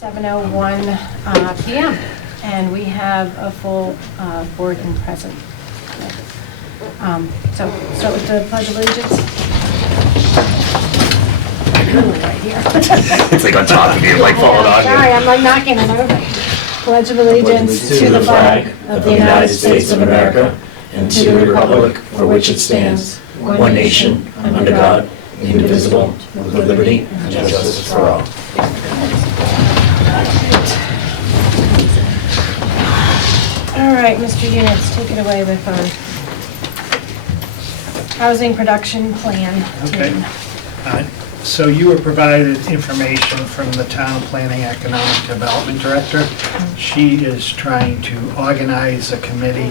7:01 PM, and we have a full board in present. So start with the Pledge of Allegiance. Right here. It's like on top of you, like falling on you. Sorry, I'm like knocking it over. Pledge of Allegiance to the flag of the United States of America and to the republic for which it stands, one nation, under God, indivisible, with liberty and justice for all. All right, Mr. Units, take it away with our housing production plan team. Okay. So you were provided information from the Town Planning Economic Development Director. She is trying to organize a committee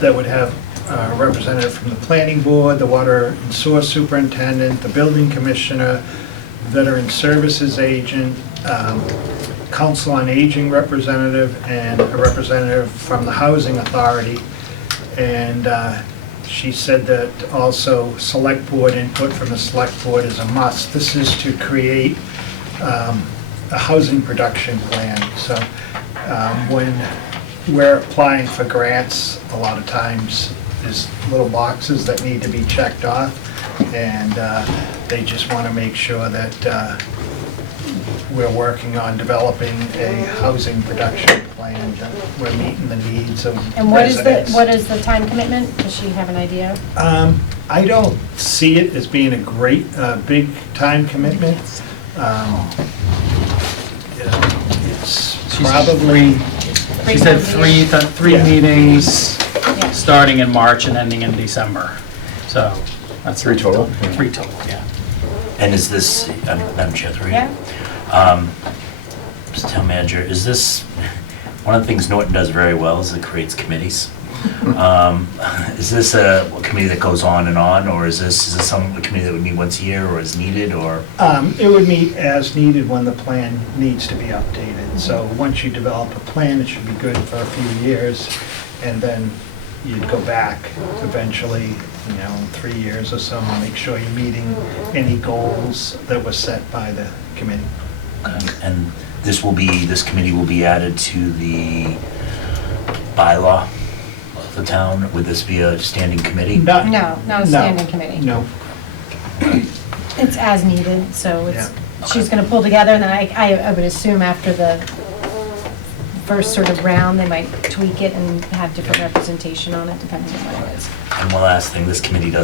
that would have a representative from the Planning Board, the Water and Sewer Superintendent, the Building Commissioner, Veteran Services Agent, Council on Aging representative, and a representative from the Housing Authority. And she said that also select board input from the select board is a must. This is to create a housing production plan. So when we're applying for grants, a lot of times there's little boxes that need to be checked off, and they just want to make sure that we're working on developing a housing production plan, that we're meeting the needs of residents. And what is the time commitment? Does she have an idea? I don't see it as being a great, big time commitment. It's probably, She said three Yeah. meetings, Yeah. starting in March and ending in December. So that's Three total? Three total, yeah. And is this, Madam Chair, through you? Yeah. Mr. Town Manager, is this, one of the things Norton does very well is it creates committees. Is this a committee that goes on, or is this a committee that would meet once a year, or is needed, or? it would meet as needed when the plan needs to be updated. So once you develop a plan, it should be good for a few years, and then you'd go back eventually, in 3 years or so, and make sure you're meeting any goals that were set by the committee. And this committee will be added to the bylaw of the town? Would this be a standing committee? Not No, standing committee. No. It's as needed, so it's, Yeah. she's gonna pull together, and then I would assume after the first sort of round, they might tweak it and have different representation on it, depending on what it is. And one last thing, this committee there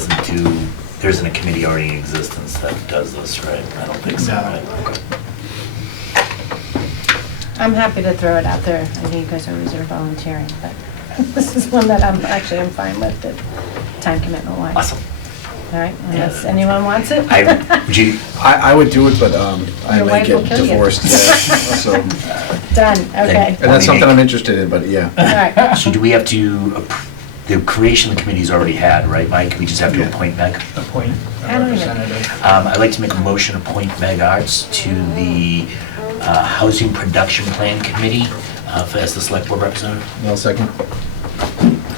isn't a committee already in existence that does this, right? I don't think so, No. right? Okay. I'm happy to throw it out there. I know you guys always are volunteering, but this is one that I'm fine with, the time commitment wise. Awesome. All right, unless anyone wants it? I would do it, but I Your might wife will get kill you. divorced. Yeah, so, and Done, okay. that's something I'm interested in, but yeah. All right, So do we have to, the creation of the committee's already had, right, Mike? We just have to Yeah. appoint Meg? Appoint I a don't even- representative. I'd like to make a motion to appoint Meg Arts to the Housing Production Plan Committee as the select board representative. Well, second.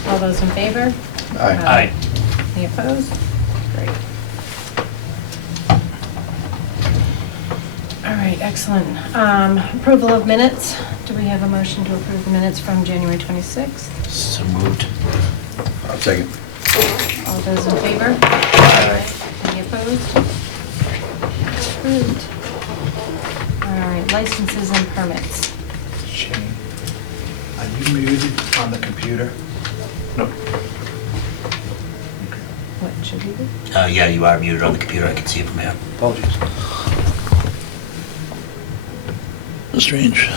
all those in favor? Aye. Aye. Any opposed? Great. All right, excellent. Approval of minutes. Do we have a motion to approve the minutes from January 26th? So moved. Second. All those in favor? Any opposed? Approved. All right, licenses and permits. Shane, are you muted on the computer? No. What should we do? Yeah, you are muted on the computer. I can see it from here. Apologies. Strange.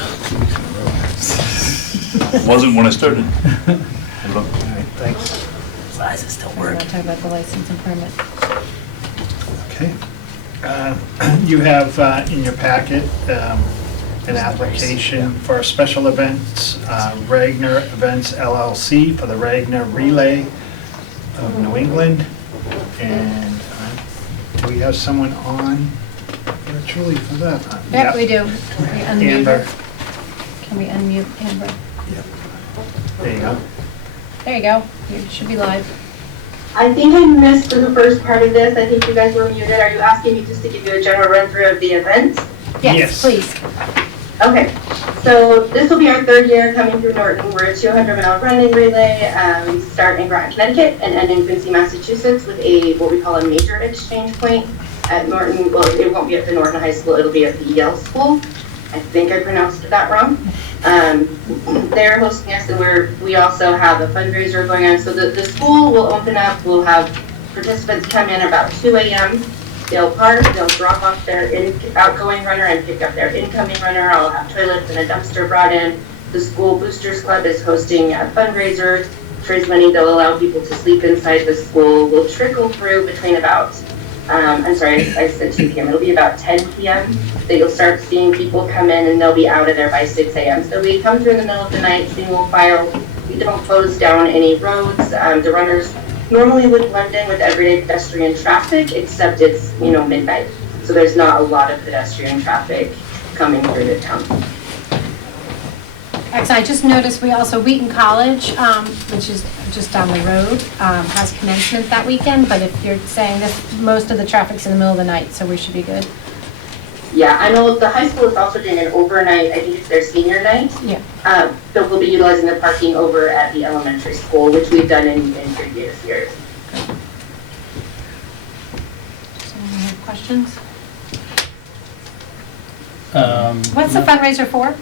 Wasn't when I started. All right, thanks. His eyes still We're work. going to talk about the license and permit. Okay. You have in your packet an application for a special events, Ragnar Events LLC for the Ragnar Relay of New England. And do we have someone on virtually for that? Yep, we do. Can we unmute Amber. her? Can we unmute Amber? Yep. There you go. There you go. You should be live. I think I missed the first part of this. I think you guys were muted. Are you asking me just to give you a general run through of the event? Yes, Yes. please. Okay, so this will be our third year coming through Norton. We're a 200-mile running relay. We start in Groton, Connecticut, and end in Quincy, Massachusetts, with what we call a major exchange point at Norton. Well, it won't be at the Norton High School. It'll be at the Yale School. I think I pronounced that wrong. They're hosting us, and we also have a fundraiser going on. So the school will open up. We'll have participants come in about 2 a.m. They'll park, they'll drop off their outgoing runner and pick up their incoming runner. I'll have toilets and a dumpster brought in. The school Boosters Club is hosting a fundraiser to raise money. They'll allow people to sleep inside the school. We'll trickle through between about, I said 2 p.m. It'll be about 10 p.m. that you'll start seeing people come in, and they'll be out of there by 6 a.m. So we come through in the middle of the night, single file. We don't close down any roads. The runners normally would blend in with everyday pedestrian traffic, except it's, midnight. So there's not a lot of pedestrian traffic coming through the town. Actually, I just noticed Wheaton College, which is just down the road, has commencement that weekend, but if you're saying this, most of the traffic's in the middle of the night, so we should be good. Yeah, I know the high school is also doing an overnight, I think it's their senior night. Yeah. So we'll be utilizing the parking over at the elementary school, which we've done in previous years. So any more questions? What's No. the fundraiser for?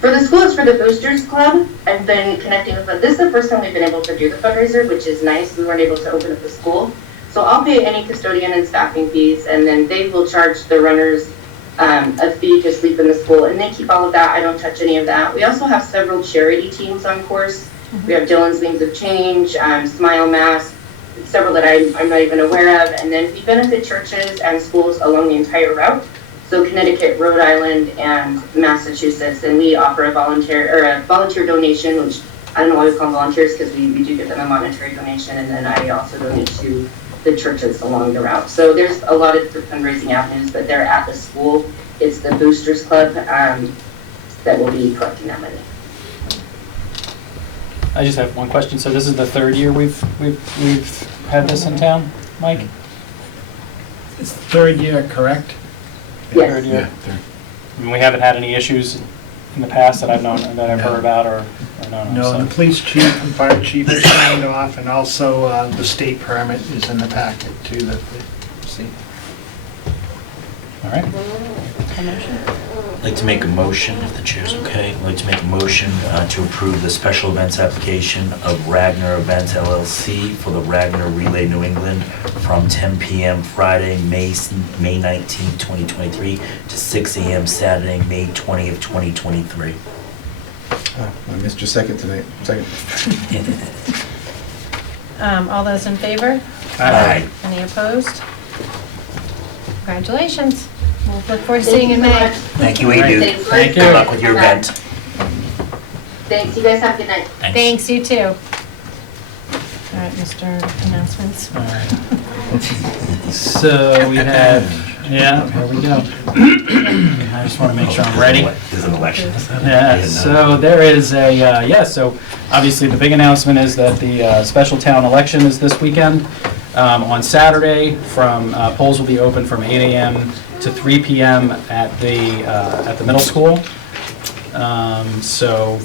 For the school, it's for the Boosters Club. I've been connecting with them. This is the first time we've been able to do the fundraiser, which is nice. We weren't able to open up the school. So I'll pay any custodian and staffing fees, and then they will charge the runners a fee to sleep in the school, and they keep all of that. I don't touch any of that. We also have several charity teams on course. We have Dylan's Wings of Change, Smile Mass, several that I'm not even aware of, and then we benefit churches and schools along the entire route. So Connecticut, Rhode Island, and Massachusetts, and we offer a volunteer donation, which I don't know why we call them volunteers, because we do give them a monetary donation, and then I also donate to the churches along the route. So there's a lot of different fundraising avenues, but they're at the school. It's the Boosters Club that will be collecting that money. I just have one question. So this is the third year we've had this in town, Mike? It's the third year, correct? Yes. Third year? Yeah. I mean, we haven't had any issues in the past that I've heard about or known. No, so. the police chief and fire chief are signed off, and also the state permit is in the packet too, that they see. All right. I'd like to make a motion, if the chair's okay. I'd like to make a motion to approve the special events application of Ragnar Events LLC for the Ragnar Relay New England from 10 p.m. Friday, May 19th, 2023 to 6 a.m. Saturday, May 20th, 2023. I missed your second tonight. Second. All those in favor? Aye. Any opposed? Congratulations. We'll look forward to seeing you in May. Thank you, Adu. Thank you. Good luck with your event. Thanks. You guys have a good night. Thanks, you too. All right, Mr. Announcements. All right. So we have, yeah, here we go. I just want to make sure I'm ready. There's an election. Yeah, so there is so obviously the big announcement is that the special town election is this weekend. On Saturday, polls will be open from 8 a.m. to 3 p.m. at the middle school. So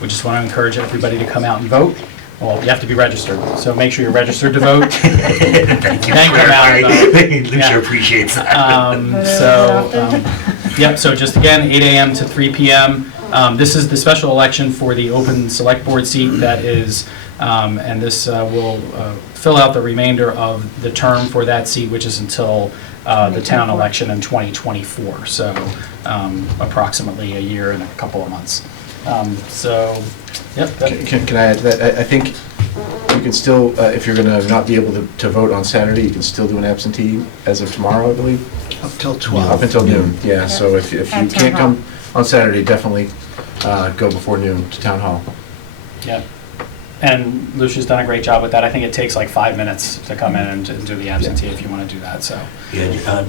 we just want to encourage everybody to come out and vote. Well, you have to be registered, so make sure you're registered to vote. Thank you. Then come out and vote. Lucia Yeah. appreciates that. So just again, 8 a.m. to 3 p.m. This is the special election for the open select board seat that is, and this will fill out the remainder of the term for that seat, which is until the town election in 2024. So approximately a year and a couple of months. Yep. Can I add to that? I think you can still, if you're going to not be able to vote on Saturday, you can still do an absentee as of tomorrow, I believe. Up till Up 12. until noon, yeah. So if you At town can't hall. come on Saturday, definitely go before noon to town hall. Yeah. And Lucia's done a great job with that. I think it takes like 5 minutes to come in and do the absentee if you want to do that, so. Yeah,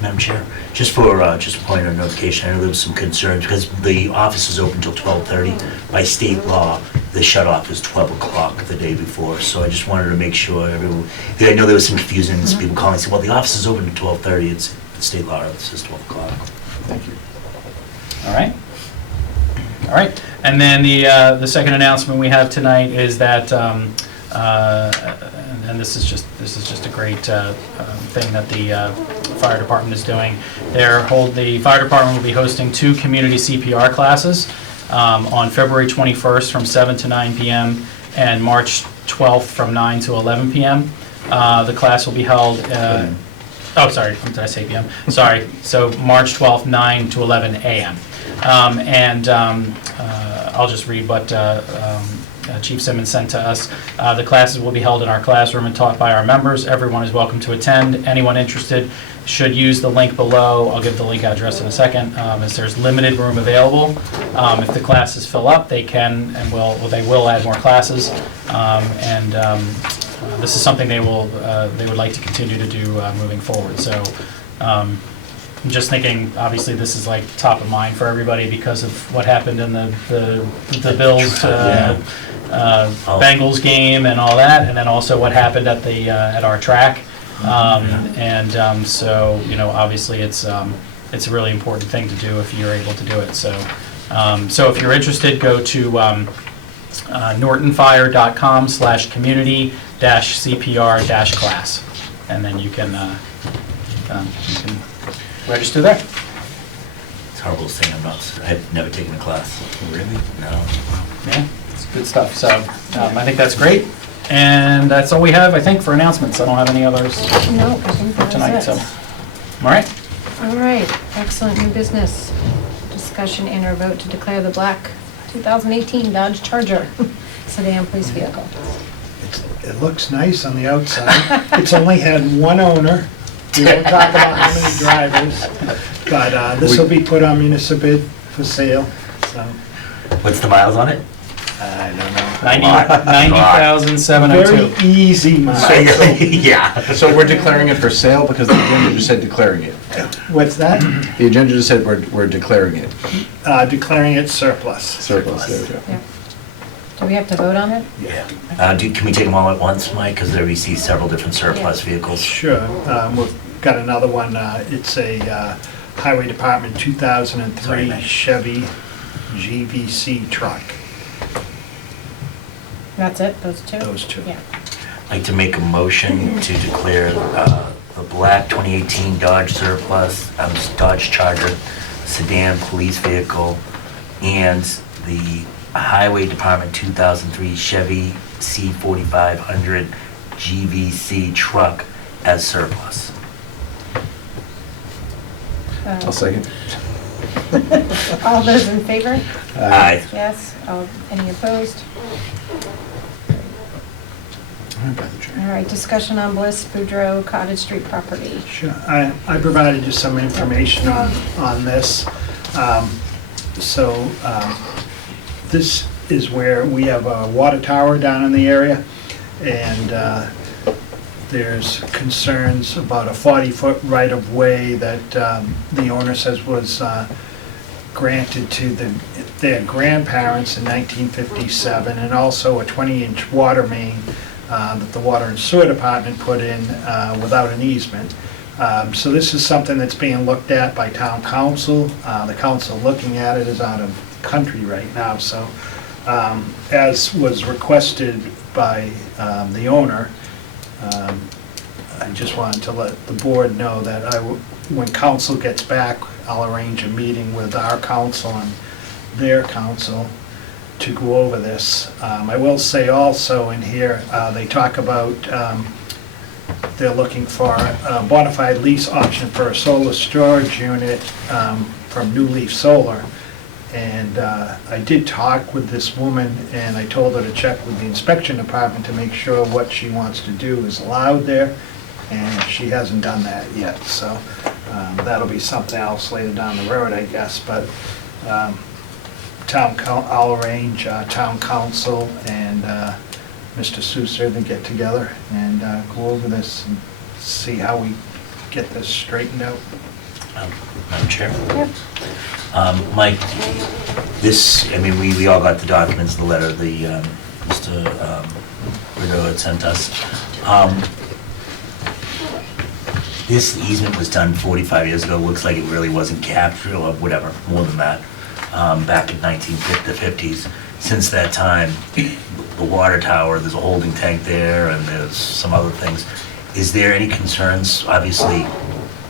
Madam Chair, just for a point of notification, I know there was some concerns because the office is open till 12:30. By state law, the shut off is 12 o'clock the day before, so I just wanted to make sure everyone, I know there was some confusion, people calling, saying, well, the office is open till 12:30, it's state law, it says 12 o'clock. Thank you. All right? All right. And then the second announcement we have tonight is that, and this is just a great thing that the fire department is doing. The fire department will be hosting 2 community CPR classes on February 21st from 7 to 9 p.m. and March 12th from 9 to 11 p.m. The class will be held, oh, sorry, did I say p.m.? Sorry, so March 12th, 9 to 11 a.m. I'll just read what Chief Simmons sent to us. The classes will be held in our classroom and taught by our members. Everyone is welcome to attend. Anyone interested should use the link below. I'll give the link address in a second, as there's limited room available. If the classes fill up, they can and they will add more classes. This is something they would like to continue to do moving forward. So I'm just thinking, obviously, this is like top of mind for everybody because of what happened in the Bills Bengals game and all that, and then also what happened at our track. So obviously it's a really important thing to do if you're able to do it. So if you're interested, go to nortonfire.com/community-CPR-class, and then you can register there. It's horrible saying I've never taken a class. Really? No. Yeah, it's good stuff. So I think that's great. And that's all we have, I think, for announcements. I don't have any others No, I think for that tonight, was so. it. All right. All right, excellent new business. Discussion and or vote to declare the black 2018 Dodge Charger sedan police vehicle. It looks nice on the outside. It's only had one owner. We won't talk about how many drivers, but this will be put on municipal bid for sale, so What's the miles on it? I don't know. 90,702. Very easy, Mike. Yeah. So we're declaring it for sale because the agenda just said declaring it. What's that? The agenda just said we're declaring it. Declaring it surplus. Surplus, there we go. Yeah. Do we have to vote on it? Yeah. Can we take them all at once, Mike? Because there we see several different surplus vehicles. Sure. We've got another one. It's a Highway Department 2003 Chevy GVC truck. That's it, those two? Those two. Yeah. I'd like to make a motion to declare the black 2018 Dodge surplus, Dodge Charger sedan police vehicle, and the Highway Department 2003 Chevy C4500 GVC truck as surplus. I'll second. All those in favor? Aye. Yes. Any opposed? All right, discussion on Bliss Boudreaux Cottage Street property. Sure. I provided you some information on this. This is where we have a water tower down in the area, and there's concerns about a 40-foot right-of-way that the owner says was granted to their grandparents in 1957, and also a 20-inch water main that the Water and Sewer Department put in without an easement. So this is something that's being looked at by town council. The council looking at it is out of country right now, so as was requested by the owner, I just wanted to let the board know that when council gets back, I'll arrange a meeting with our council and their council to go over this. I will say also in here, they talk about they're looking for a bona fide lease option for a solar storage unit from New Leaf Solar. And I did talk with this woman, and I told her to check with the inspection department to make sure what she wants to do is allowed there, and she hasn't done that yet. So that'll be something else later down the road, I guess. But I'll arrange town council and Mr. Sousa to get together and go over this and see how we get this straightened out. Madam Chair? Yep. Mike, we all got the documents, the letter Mr. Rideau had sent us. This easement was done 45 years ago, looks like it really wasn't captured, or whatever, more than that, back in 1950s. Since that time, the water tower, there's a holding tank there, and there's some other things. Is there any concerns? Obviously,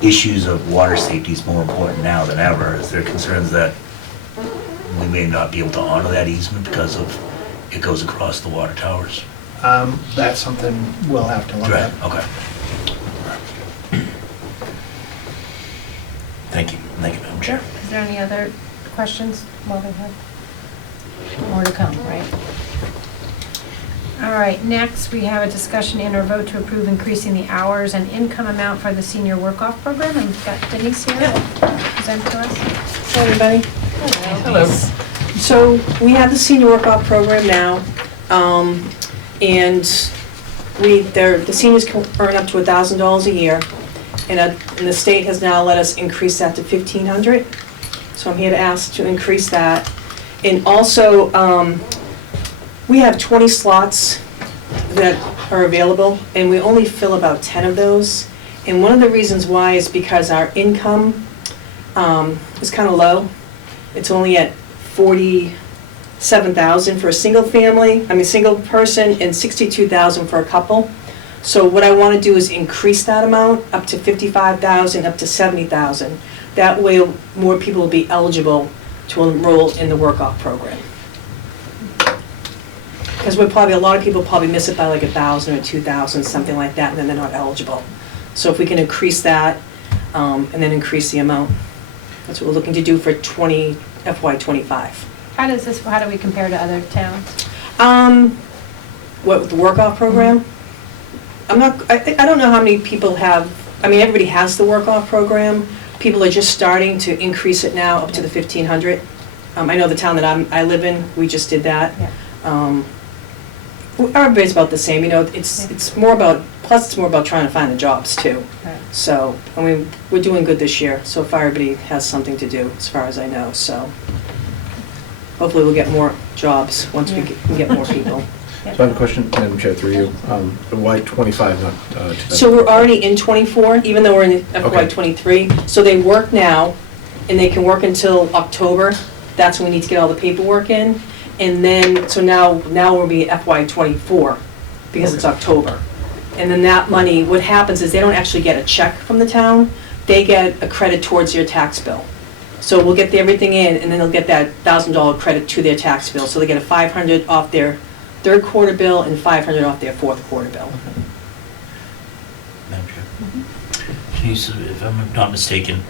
issues of water safety is more important now than ever. Is there concerns that we may not be able to honor that easement because of it goes across the water towers? That's something we'll have to look at. Okay. Thank you, Madam Chair. Is there any other questions while we have more to come, right? All right, next we have a discussion and or vote to approve increasing the hours and income amount for the senior work-off program. And we've got Denise here to present to us. Hey, everybody. Hello. So we have the senior work-off program now, and the seniors can earn up to $1,000 a year, and the state has now let us increase that to $1,500. So I'm here to ask to increase that. And also, we have 20 slots that are available, and we only fill about 10 of those. And one of the reasons why is because our income is kind of low. It's only at $47,000 for a single person, and $62,000 for a couple. So what I want to do is increase that amount up to $55,000, up to $70,000. That way, more people will be eligible to enroll in the work-off program. Because a lot of people probably miss it by like 1,000 or 2,000, something like that, and then they're not eligible. So if we can increase that, and then increase the amount, that's what we're looking to do for FY25. How do we compare to other towns? What, with the work-off program? I don't know how many people have, everybody has the work-off program. People are just starting to increase it now up to the $1,500. I know the town that I live in, we just did that. Yeah. Everybody's about the same, it's more about trying to find the jobs too. Right. So, we're doing good this year, so far everybody has something to do, as far as I know, so. Hopefully we'll get more jobs once we can get more people. So I have a question, Madam Chair, through you. Why 25, not 2000? So we're already in 24, even though we're in FY23. So they work now, and they can work until October. That's when we need to get all the paperwork in. And then, so now we'll be FY24, because it's October. And then that money, what happens is they don't actually get a check from the town. They get a credit towards their tax bill. So we'll get everything in, and then they'll get that $1,000 credit to their tax bill. So they get a $500 off their third quarter bill and $500 off their fourth quarter bill. Madam Chair. Denise, if I'm not mistaken,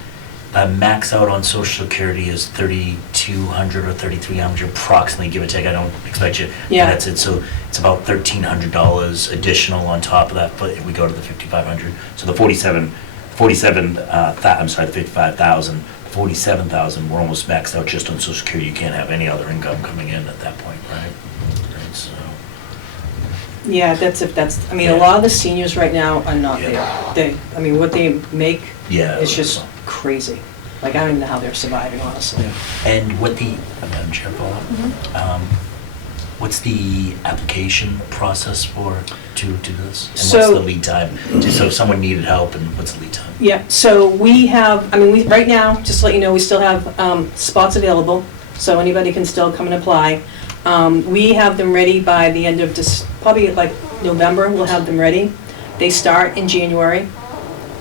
max out on Social Security is $3,200 or $3,300 approximately, give or take. I don't expect you. Yeah. That's it. So it's about $1,300 additional on top of that. But if we go to the $5,500, so the the 55,000, 47,000, we're almost maxed out just on Social Security. You can't have any other income coming in at that point, right? So. Yeah, a lot of the seniors right now are not Yeah. there. What they make Yeah. is just crazy. Like, I don't even know how they're surviving, honestly. And Madam Chair, what's the application process to do this? And what's the lead time? So if someone needed help, and what's the lead time? Yeah, so we have, right now, just to let you know, we still have spots available, so anybody can still come and apply. We have them ready by the end of probably like November, we'll have them ready. They start in January.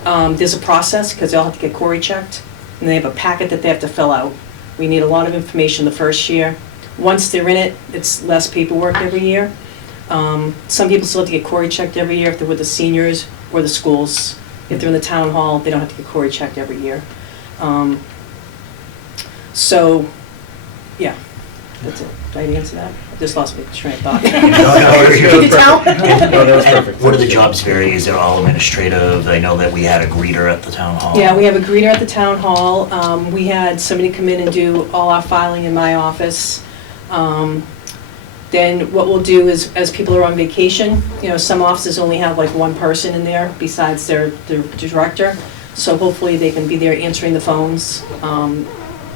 There's a process, because they'll have to get Cory checked, and they have a packet that they have to fill out. We need a lot of information the first year. Once they're in it, it's less paperwork every year. Some people still have to get Cory checked every year if they're with the seniors or the schools. If they're in the town hall, they don't have to get Cory checked every year. So, yeah, that's it. Did I answer that? I just lost my train of thought. Can you tell? No, that was perfect. What do the jobs vary? Is it all administrative? I know that we had a greeter at the town hall. Yeah, we have a greeter at the town hall. We had somebody come in and do all our filing in my office. Then what we'll do is, as people are on vacation, some offices only have like one person in there besides their director. So hopefully they can be there answering the phones.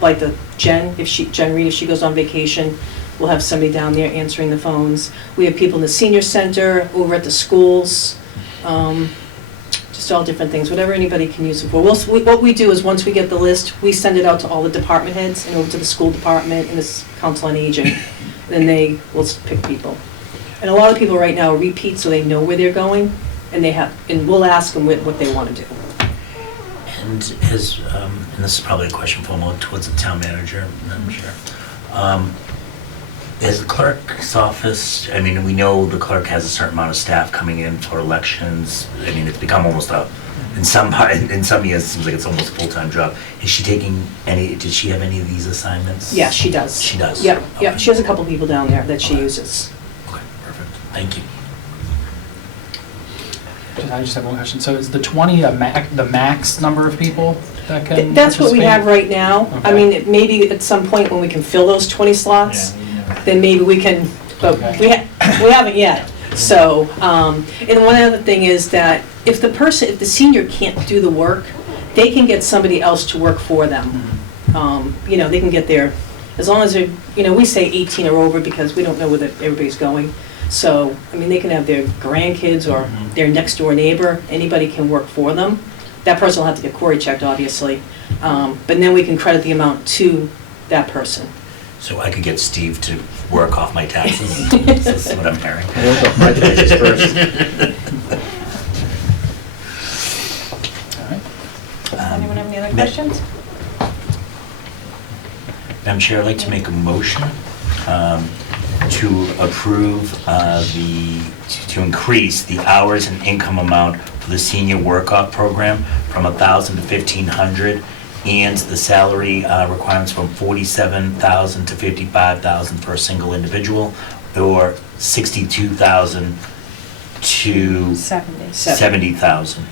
Like Jen Reed, if she goes on vacation, we'll have somebody down there answering the phones. We have people in the senior center, over at the schools. Just just all different things, whatever anybody can use it for. What we do is, once we get the list, we send it out to all the department heads and over to the school department and the council on aging. Then they will pick people. And a lot of people right now repeat so they know where they're going, and we'll ask them what they want to do. And and this is probably a question for more towards the town manager, I'm sure. Is the clerk's office, I mean, we know the clerk has a certain amount of staff coming in for elections. I mean, it's become almost in some years, it seems like it's almost a full-time job. Is she did she have any of these assignments? Yeah, she does. She does? Yep, yep. Okay. She has a couple people down there that she uses. Okay, perfect. Thank you. I just have one question. So is the 20 the max number of people that can That's what we participate? have right now. I Okay. mean, maybe at some point when we can fill those 20 slots, then maybe we can, but Okay. we haven't yet. So, and one other thing is that if the senior can't do the work, they can get somebody else to work for them. You know, they can get their, as long as they're, you know, we say 18 or over because we don't know where everybody's going. So, I mean, they can have their grandkids or their next door neighbor, anybody can work for them. That person will have to get Cory checked, obviously. But then we can credit the amount to that person. So I could get Steve to work off my taxes? This is what I'm hearing. I'll work off my taxes first. All right. Does anyone have any other questions? Madam Chair, I'd like to make a motion to approve to increase the hours and income amount for the senior work-off program from 1,000 to 1,500, and the salary requirements from 47,000 to 55,000 for a single individual, or 62,000 to 70,000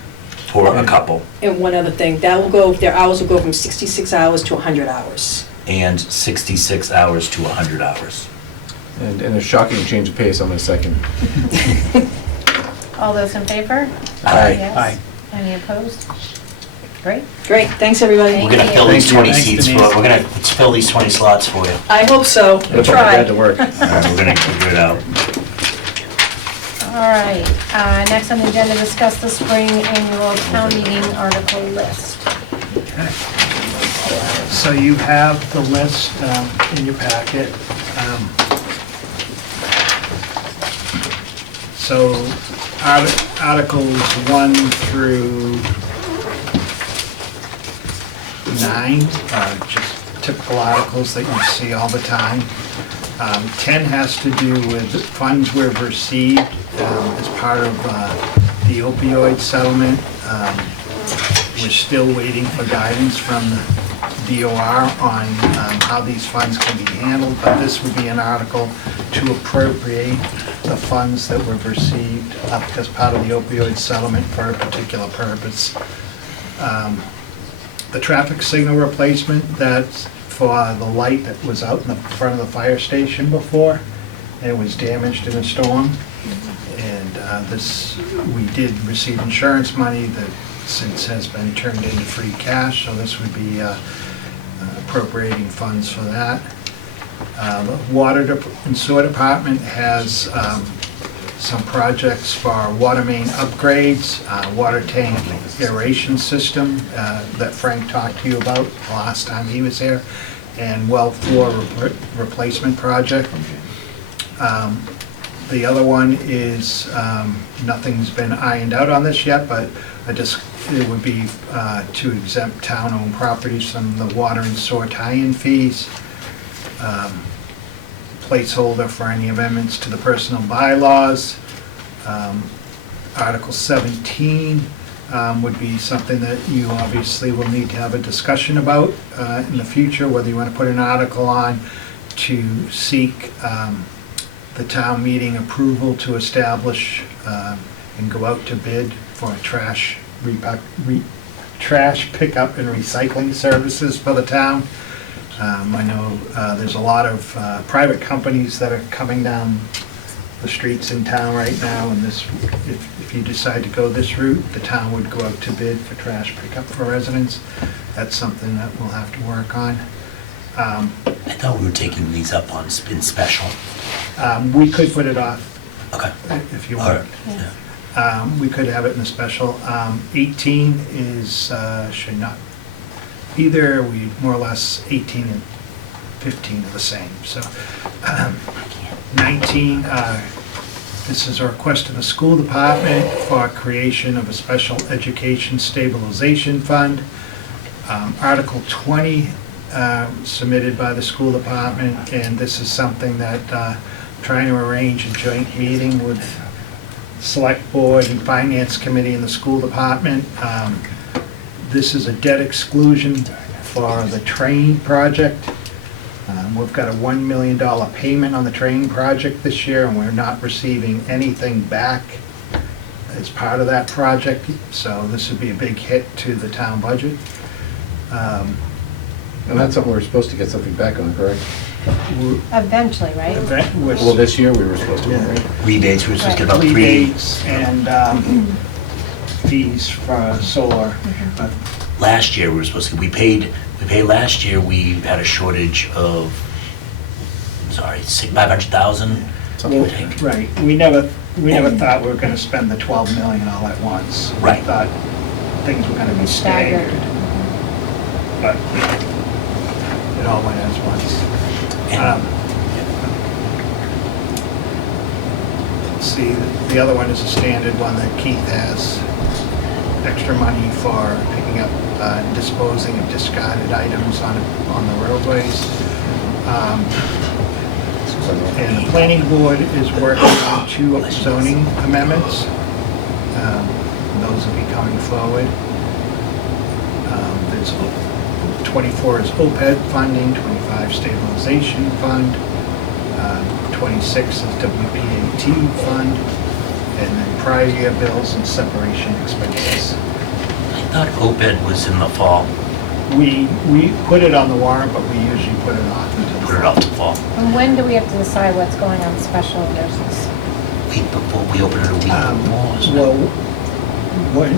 for a couple, And one other thing, that will go, their hours will go from 66 hours to 100 hours. and 66 hours to 100 hours. And a shocking change of pace on my second. All those in favor? Aye. Yes. Aye. Any opposed? Great. Great, thanks, everybody. We're gonna fill these Thank you. 20 Thanks, seats, Denise. we're gonna fill these 20 slots for you. I hope so. I'll We'll put my dad try. to work. We're gonna figure it out. All right, next on the agenda, discuss the spring annual town meeting article list. So you have the list in your packet. So Articles 1 through 9 are just typical articles that you see all the time. 10 has to do with funds we've received as part of the opioid settlement. We're still waiting for guidance from the DOR on how these funds can be handled, but this would be an article to appropriate the funds that we've received as part of the opioid settlement for a particular purpose. The traffic signal replacement, that's for the light that was out in the front of the fire station before. It was damaged in a storm. And we did receive insurance money that since has been turned into free cash, so this would be appropriating funds for that. The Water and Sewer Department has some projects for water main upgrades, water tank aeration system that Frank talked to you about the last time he was here, and well floor replacement project. The other one is, nothing's been ironed out on this yet, but it would be to exempt town-owned properties from the water and sewer tie-in fees. Placeholder for any amendments to the personal bylaws. Article 17 would be something that you obviously will need to have a discussion about in the future, whether you want to put an article on to seek the town meeting approval to establish and go out to bid for trash pickup and recycling services for the town. I know there's a lot of private companies that are coming down the streets in town right now, and if you decide to go this route, the town would go out to bid for trash pickup for residents. That's something that we'll have to work on. I thought we were taking these up in special. We could put it off Okay. if you All want. right. Yeah. We could have it in a special. 18 is, should not be there. We more or less, 18 and 15 are the same. So 19, this is a request to the school department for creation of a special education stabilization fund. Article 20 submitted by the school department, and this is something that trying to arrange a joint meeting with Select Board and Finance Committee and the school department. This is a debt exclusion for the train project. We've got a $1 million payment on the train project this year, and we're not receiving anything back as part of that project, so this would be a big hit to the town budget. And that's something we're supposed to get something back on, correct? Eventually, right? Event was Well, this year we were supposed to, Yeah. right? Rebates, we were supposed to get about 3. rebates and fees for solar. But Last year, we were supposed to, we paid last year, we had a shortage of, sorry, 500,000. Something Well, like that. right, we never thought we were gonna spend the 12 million all at once. Right. We thought things were gonna be Staggered. staggered, but it all went as once. And- Let's see, the other one is a standard one that Keith has. Extra money for picking up, disposing of discarded items on the roadways. And the planning board is working on 2 zoning amendments. Those will be coming forward. There's 24 is OPEB funding, 25 stabilization fund, 26 is WPAT fund, and then prior year bills and separation expenses. I thought OPED was in the fall, We put it on the warrant, but we usually put it off until. put it off to fall. And when do we have to decide what's going on special versus? Week before, we opened it a week before, wasn't it? Well, when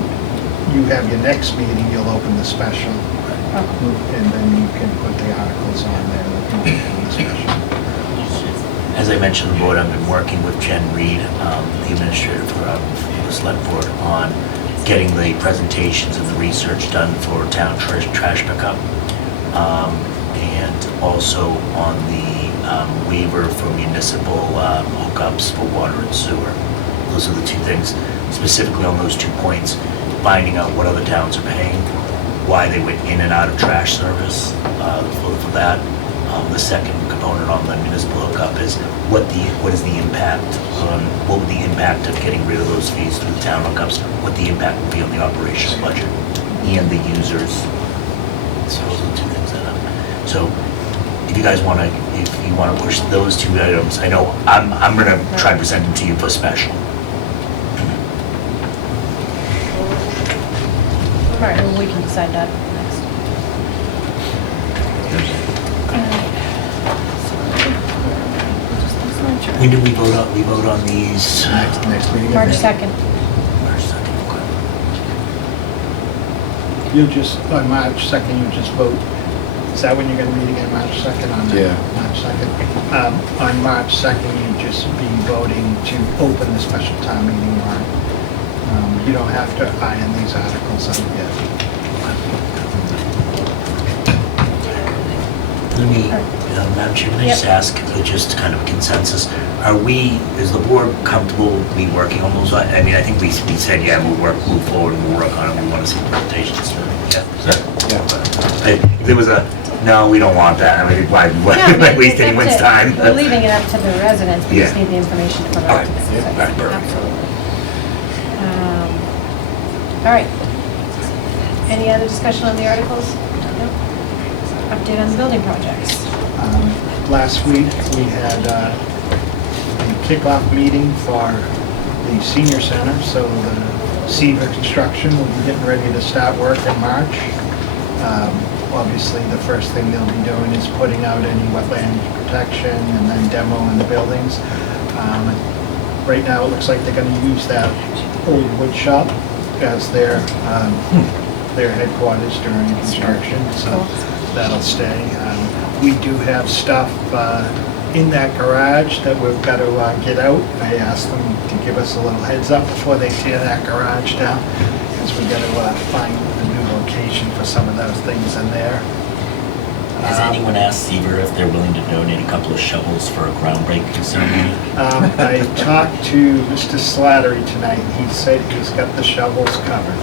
you have your next meeting, you'll open the special, and then you can put the articles on there that you open the special. As I mentioned to the board, I've been working with Jen Reed, the administrator for the select board, on getting the presentations and the research done for town trash pickup. And also on the waiver for municipal hookups for water and sewer. Those are the 2 things, specifically on those 2 points, finding out what other towns are paying, why they went in and out of trash service for that. The second component on the municipal hookup is what is the impact on, what would the impact of getting rid of those fees through the town hookups, what the impact would be on the operational budget and the users. So those are the 2 things that so if you guys want to, if you want to push those 2 items, I know I'm going to try and present them to you for special. All right, well, we can decide that next. When did we vote on, these? Next meeting. I March think. 2nd. March 2nd, okay. You just, on March 2nd, you just vote. Is that when you're gonna meet again, March 2nd on that? Yeah. March 2nd. On March 2nd, you just be voting to open the special town meeting warrant. You don't have to iron these articles out yet. Let me, Madam Chair, can I just ask, just kind of a consensus, is the board comfortable with me working on those? I mean, I think we said, yeah, move forward, and we'll work on it, we want to see presentations. Yeah. If there was a, no, we don't want that, I mean, why waste anyone's time? We're leaving it up to the residents, we just Yeah. need the information to put All out right. to them. Yeah. So, All right, perfect. absolutely. All right. Any other discussion on the articles? No? Update on the building projects. Last week, we had a kickoff meeting for the senior center, so the Seaver construction will be getting ready to start work in March. Obviously, the first thing they'll be doing is putting out any wetland protection and then demoing the buildings. Right now, it looks like they're gonna use that old wood shop as their headquarters during construction, so that'll stay. We do have stuff in that garage that we've got to get out. I asked them to give us a little heads up before they tear that garage down, because we got to find a new location for some of those things in there. Has anyone asked Seaver if they're willing to donate a couple of shovels for a groundbreaking ceremony? I talked to Mr. Slattery tonight. He said he's got the shovels covered.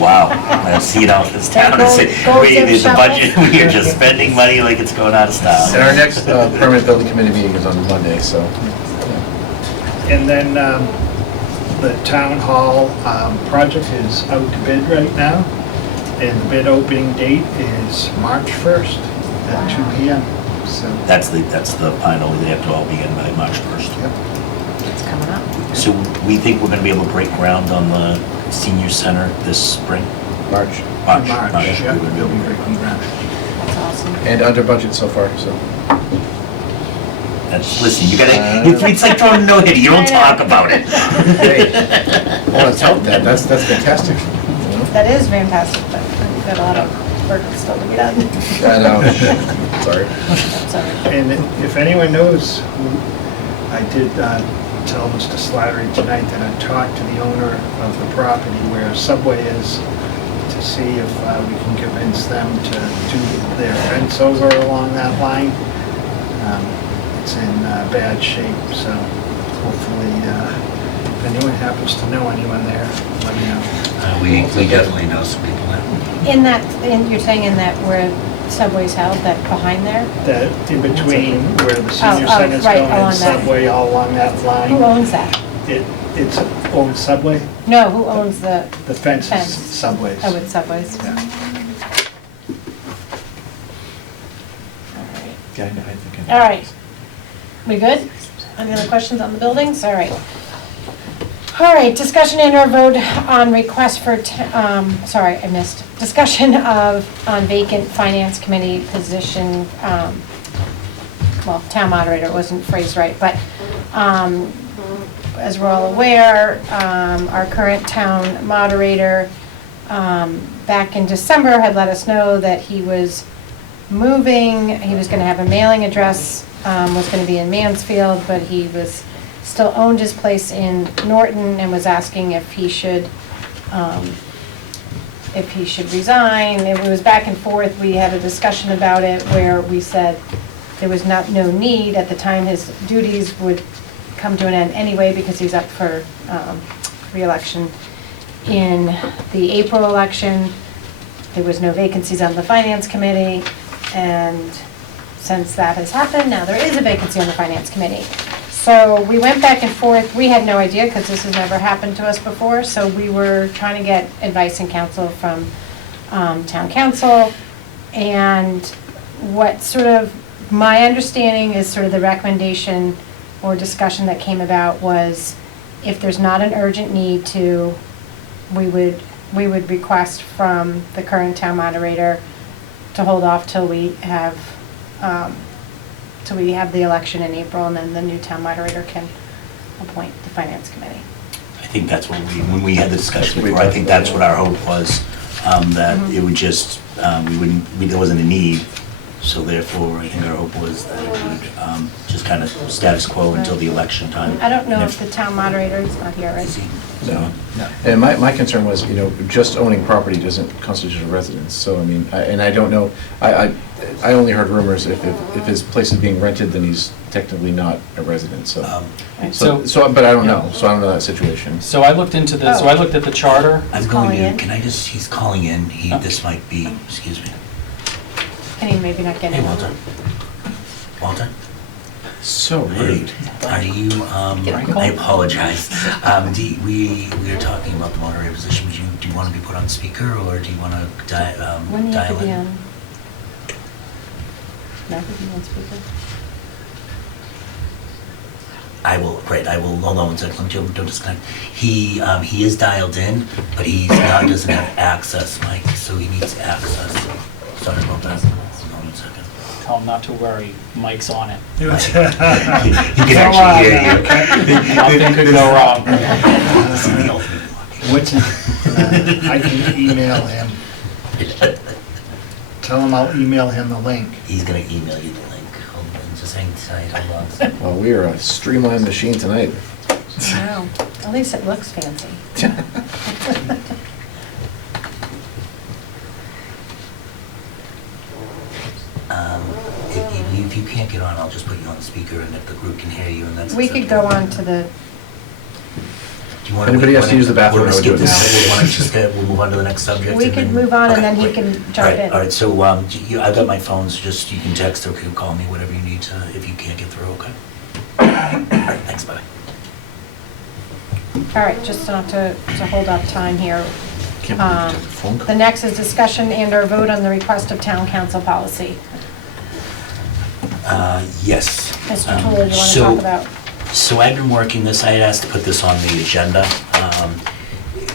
Wow, I've seen all this town and said, Gold wait, there's a tip budget, we are just spending money like it's going out of And style. our next permanent building committee meeting is on Monday, so. And then the town hall project is out to bid right now, and the bid opening date is March 1st at 2 PM. So, That's the final, they have to all begin by March 1st. It's coming up. So we think we're gonna be able to break ground on the senior center this spring? March. March, yeah, we're gonna be we'll able be to break breaking ground. That's awesome. And under budget so far, so. Listen, you gotta, it's like throwing a no-hitter, you don't talk about it. Hey, well, let's help that, that's fantastic. You know? That is fantastic, but we've got a lot of work still to be done. I know, sorry. Sorry. And if anyone knows who, I did tell Mr. Slattery tonight that I talked to the owner of the property where Subway is to see if we can convince them to do their fence over along that line. It's in bad shape, so hopefully if anyone happens to know anyone there, let me know. We definitely know some people there. You're saying in that where Subway's held, that behind there? That in between where the senior Oh, center's right, going along and that. Subway all along that Who line. owns that? It's owned Subway, No, who owns the, the fence is Fence. Subway's. oh, it's Subway's? Yeah. Yeah, I know, I think I know. All right. We good? Any other questions on the buildings? All right. All right, discussion and or vote on request for, sorry, I missed. Discussion on vacant finance committee position, well, town moderator, it wasn't phrased right, but as we're all aware, our current town moderator, back in December, had let us know that he was moving, he was gonna have a mailing address, was gonna be in Mansfield, but he was, still owned his place in Norton and was asking if he should resign. It was back and forth, we had a discussion about it where we said there was no need, at the time his duties would come to an end anyway because he's up for re-election in the April election. There was no vacancies on the finance committee, and since that has happened, now there is a vacancy on the finance committee. So we went back and forth, we had no idea because this has never happened to us before, so we were trying to get advice and counsel from town council. And what sort of, my understanding is sort of the recommendation or discussion that came about was if there's not an urgent need to, we would request from the current town moderator to hold off till we have the election in April, and then the new town moderator can appoint the finance committee. I think that's what when we had the discussion before, I think that's what our hope was, that it would just, there wasn't a need, so therefore, I think our hope was that it would just kind of status quo until the election time. I don't know if the town moderator is not here, right? No. And my concern was, just owning property doesn't constitute a residence, so I mean, and I don't know, I only heard rumors if his place is being rented, then he's technically not a resident, so. But I don't know, so I don't know that situation. So I looked into this, so I looked at the charter. I'm He's going calling to, in. can I just, he's calling in, this might be, excuse me. Can he maybe not get Hey, in? Walter. Walter? So Hey, rude. are you, I apologize. We are talking about the moderator position. Do you want to be put on speaker, or do you want to When do you have dial to be in? on? No, I think he wants speaker. I will, hold on one second, don't disconnect. He is dialed in, but doesn't have access, Mike, so he needs access. Sorry about that. Hold on one second. Tell him not to worry, Mike's on it. He can actually hear you. Nothing could go wrong. This is the ultimate block. What's his, I can email him. Tell him I'll email him the link. He's gonna email you the link. Hold on, just hang tight, hold on. Well, we are a streamlined machine tonight. Wow, at least it looks fancy. If you can't get on, I'll just put you on the speaker, and if the group can hear you, and that's We could go acceptable. on to the, Do you wanna- Anybody has to use the bathroom, We'll I would do skip it this, now. we'll just, we'll move on to the next subject. we and could then- move on and Okay, then he great. can All jump right, in. all right, so, I've got my phones, just, you can text or you can call me, whatever you need to, if you can't get through, okay? All right, thanks, bye. All right, just not to hold up time here. Can't believe you took the phone call. The next is discussion and/or vote on the request of town council policy. Yes. Mr. Toole, you want to So- talk about? So I've been working this, I had asked to put this on the agenda,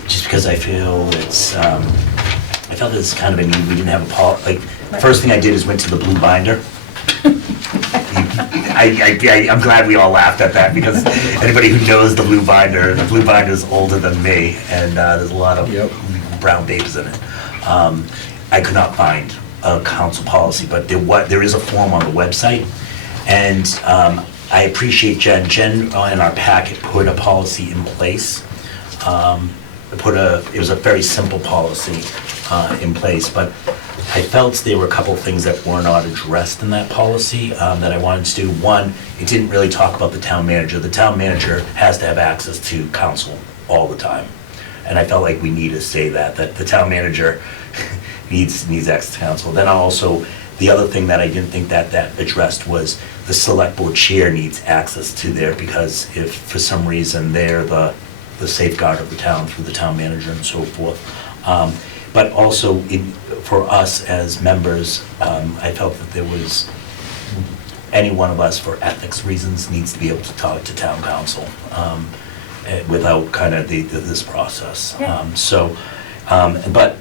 just because I feel it's, I felt it's kind of a need, we didn't have a the first thing I did is went to the blue binder. I'm glad we all laughed at that, because anybody who knows the blue binder is older than me, and there's a lot of Yep. brown papers in it. I could not find a council policy, but there is a form on the website, and I appreciate Jen. Jen, in our packet, put a policy in place. It was a very simple policy in place, but I felt there were a couple of things that were not addressed in that policy that I wanted to do. One, it didn't really talk about the town manager. The town manager has to have access to council all the time. And I felt like we need to say that the town manager needs access to council. Then also, the other thing that I didn't think that addressed was the select board chair needs access to there, because if for some reason they're the safeguard of the town through the town manager and so forth. But also, for us as members, I felt that there was, any one of us for ethics reasons needs to be able to talk to town council without kind of this process. Yeah. But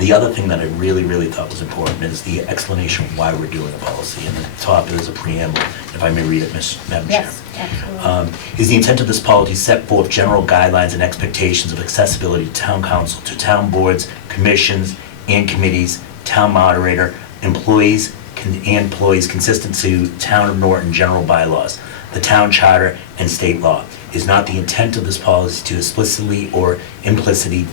the other thing that I really thought was important is the explanation of why we're doing a policy. And the top is a preamble, if I may read it, Madam Chair. Yes, absolutely. Is the intent of this policy set forth general guidelines and expectations of accessibility to town council, to town boards, commissions, and committees, town moderator, employees consistent to Town of Norton general bylaws, the town charter, and state law. Is not the intent of this policy to explicitly or implicitly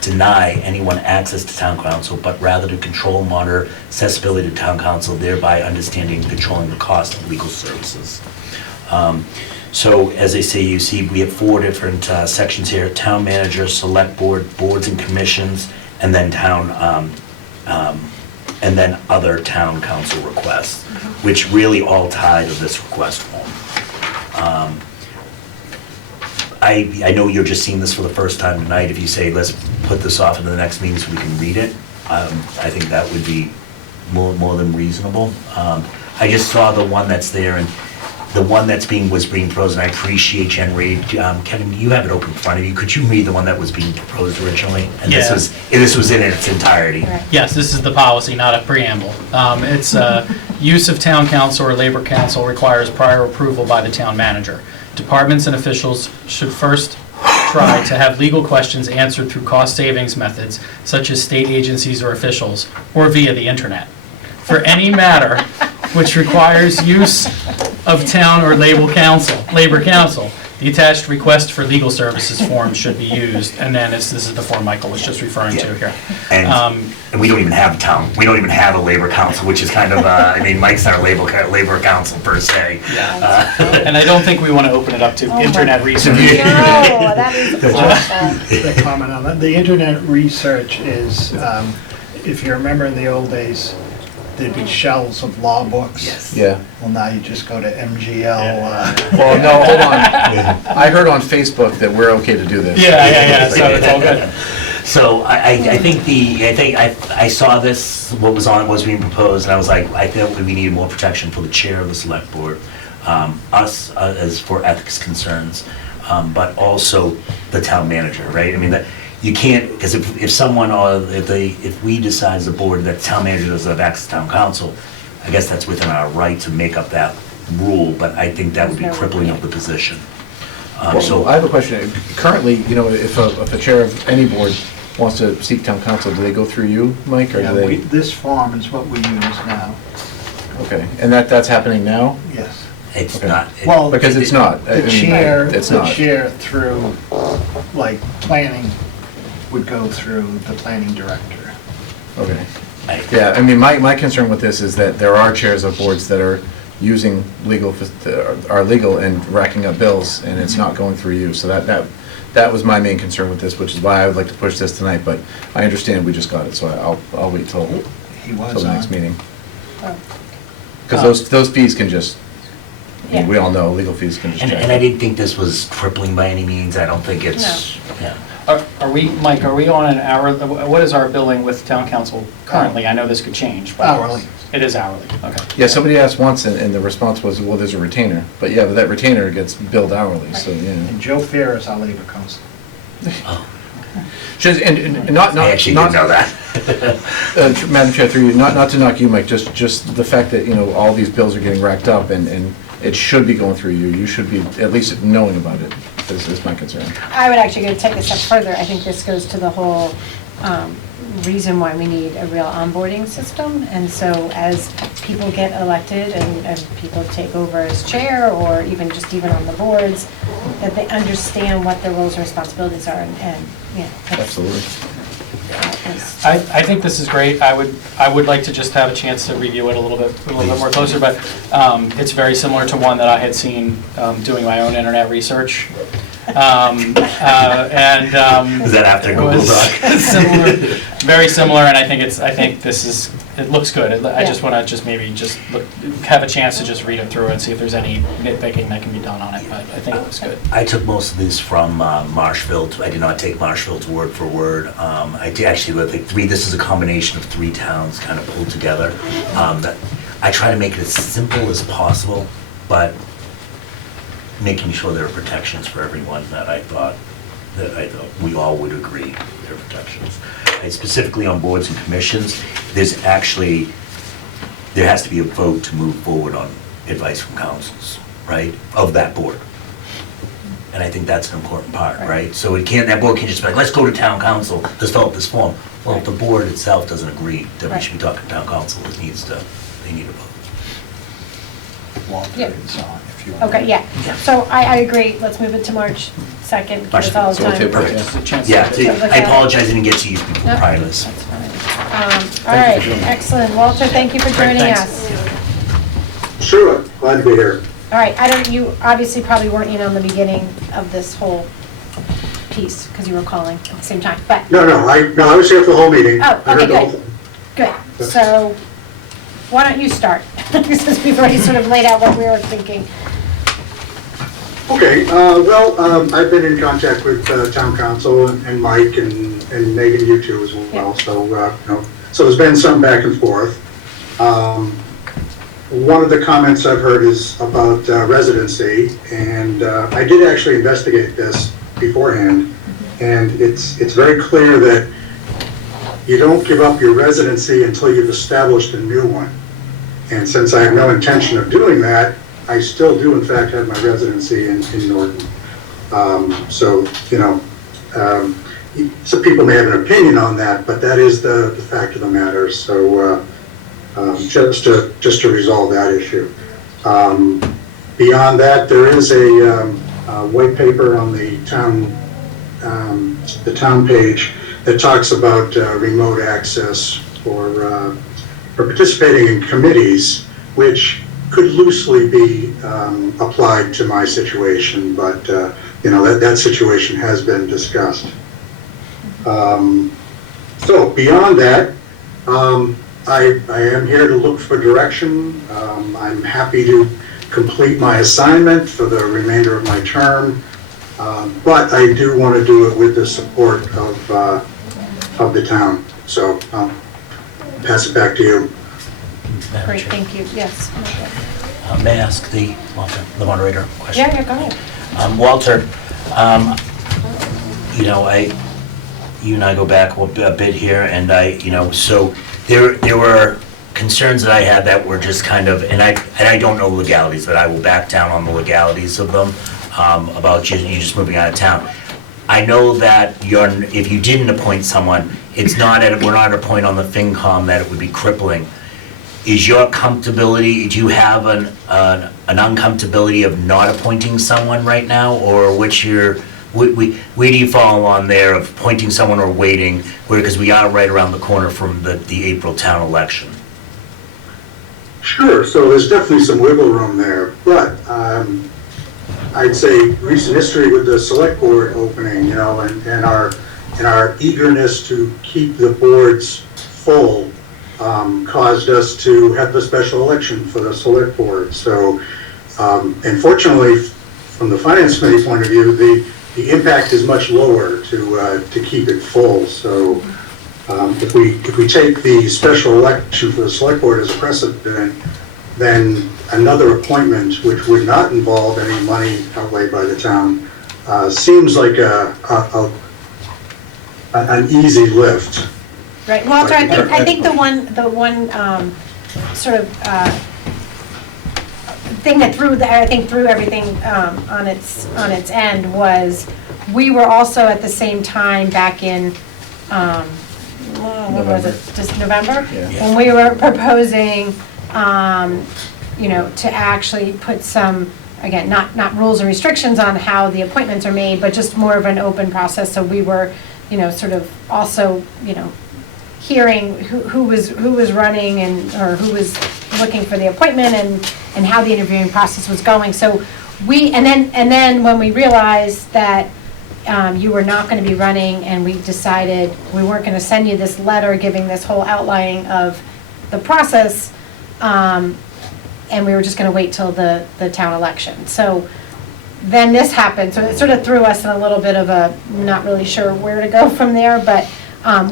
deny anyone access to town council, but rather to control and monitor accessibility to town council, thereby understanding and controlling the cost of legal services. So as I say, you see, we have 4 different sections here: town manager, select board, boards and commissions, and then and then other town council requests, which really all tie to this request form. I know you're just seeing this for the first time tonight. If you say, let's put this off into the next meeting so we can read it, I think that would be more than reasonable. I just saw the one that's there, and the one was being proposed, and I appreciate Jen Reed. Kevin, you have it open in front of you. Could you read the one that was being proposed originally? And Yeah. this was in its entirety. Right. Yes, this is the policy, not a preamble. It's use of town council or labor council requires prior approval by the town manager. Departments and officials should first try to have legal questions answered through cost savings methods, such as state agencies or officials, or via the internet. For any matter which requires use of town or labor council, the attached request for legal services form should be used, and then this is the form Michael was just referring to here. And we don't even have a labor council, which is kind of, Mike's not a labor council per se. And I don't think we want to open it up to Oh my- internet research. No, that is awful. The comment on that, the internet research is, if you remember in the old days, there'd be shelves of law books. Yes. Yeah. Well, now you just go to MGL. Well, no, hold on. I heard on Facebook that we're okay to do this. Yeah, so it's all good. So I think I saw this, what was being proposed, and I was like, I feel we need more protection for the chair of the select board, us as for ethics concerns, but also the town manager, right? I mean, that you can't, because if someone, or if we decide as a board that the town manager doesn't have access to town council, I guess that's within our right to make up that rule, but I think that would be crippling of the position. So I have a question. Currently, if a chair of any board wants to seek town council, do they go through you, Mike, or Yeah, do they? this form is what we use now, Okay, and that's happening now? yes. It's Okay. not. Well, Because it's not. I The mean, chair, It's the not. chair through, like, planning would go through the planning director. Okay. I- Yeah, I mean, my concern with this is that there are chairs of boards that are using are legal and racking up bills, and it's not going through you. So that was my main concern with this, which is why I would like to push this tonight, but I understand we just got it, so I'll wait till He was the next on. meeting. Oh. Because those fees can just, I mean, Yeah. we all know, legal fees can just And jack I up. didn't think this was crippling by any means. I don't think it's, yeah. Are we, Mike, are we on an hour, what is our billing with town council currently? I know this could change, but. Hourly. It is hourly, okay. Yeah, somebody asked once, and the response was, well, there's a retainer. But yeah, but that retainer gets billed hourly, so, yeah. And Joe Fair is our labor council. Oh, And not, I actually not, didn't know that. Madam Chair, through you, not to knock you, Mike, just the fact that, all these bills are getting racked up, and it should be going through you. You should be at least knowing about it, is my concern. I would actually go take a step further. I think this goes to the whole reason why we need a real onboarding system. And so as people get elected and people take over as chair, or even on the boards, that they understand what their roles and responsibilities are, and that's- Absolutely. I think this is great. I would like to just have a chance to review it a little bit more closer, but it's very similar to one that I had seen doing my own internet research. Is that after it Google was Doc? similar, very similar, and I think it looks good. I just Yeah. want to have a chance to just read it through and see if there's any nitpicking that can be done on it, but I think it looks good. I took most of these from Marshfield. I did not take Marshfield's word for word. I did actually look at this is a combination of 3 towns kind of pulled together. That I try to make it as simple as possible, but making sure there are protections for everyone that I thought we all would agree there are protections. And specifically on boards and commissions, there has to be a vote to move forward on advice from councils, right, of that board. And I think that's an important part, right? So that board can't just be like, let's go to town council, let's fill out this form. Well, if the board itself doesn't agree that we should be talking to town council, they need a vote. Walter Yeah. is on, if you want. Okay, yeah. So I agree. Let's move it to March 2nd. Give us all the So, okay, time. perfect. Just a chance Yeah, to- I apologize, I didn't get to you people No, prior to this. that's fine. All right, excellent. Walter, thank you for joining thanks. us. Sure, glad to be here. All right, you obviously probably weren't in on the beginning of this whole piece because you were calling at the same time, but, No, I was here for the whole meeting. Oh, I heard okay, the whole good. thing. good. So why don't you start? Since we've already sort of laid out what we were thinking. Okay, I've been in contact with town council and Mike and Megan, you too as well, so there's been some back and forth. One of the comments I've heard is about residency, and I did actually investigate this beforehand, and it's very clear that you don't give up your residency until you've established a new one. And since I have no intention of doing that, I still do in fact have my residency in Norton. So some people may have an opinion on that, but that is the fact of the matter. So just to resolve that issue. Beyond that, there is a white paper on the town page that talks about remote access for participating in committees, which could loosely be applied to my situation, but that situation has been discussed. So beyond that, I am here to look for direction. I'm happy to complete my assignment for the remainder of my term, but I do want to do it with the support of the town. So I'll pass it back to you. Madam Great, Chair. thank you. Yes. May I ask the moderator a question? Yeah, go ahead. Walter, you and I go back a bit here, and so there were concerns that I had that were just kind of, and I don't know legalities, but I will back down on the legalities of them, about you just moving out of town. I know that if you didn't appoint someone, we're not at a point on the FinCom that it would be crippling. Is your comfortability, do you have an uncomfortability of not appointing someone right now? Or where do you fall on there of appointing someone or waiting? Because we are right around the corner from the April town election. Sure, so there's definitely some wiggle room there, but I'd say recent history with the select board opening, you know, and our eagerness to keep the boards full caused us to have the special election for the select board. So, unfortunately, from the finance committee point of view, the impact is much lower to keep it full. So, if we take the special election for the select board as a precedent, then another appointment, which would not involve any money outlaid by the town, seems like an easy lift. Right, Walter, I think the one sort of thing that threw everything on its end was, we were also at the same time back in, what was it, just November? Yeah. When we were proposing, you know, to actually put some, again, not rules and restrictions on how the appointments are made, but just more of an open process, so we were, you know, sort of also, you know, hearing who was running or who was looking for the appointment and how the interviewing process was going. So and then when we realized that you were not going to be running, and we decided we weren't going to send you this letter giving this whole outlining of the process, and we were just going to wait till the town election. So then this happened, so it sort of threw us in a little bit of a not really sure where to go from there, but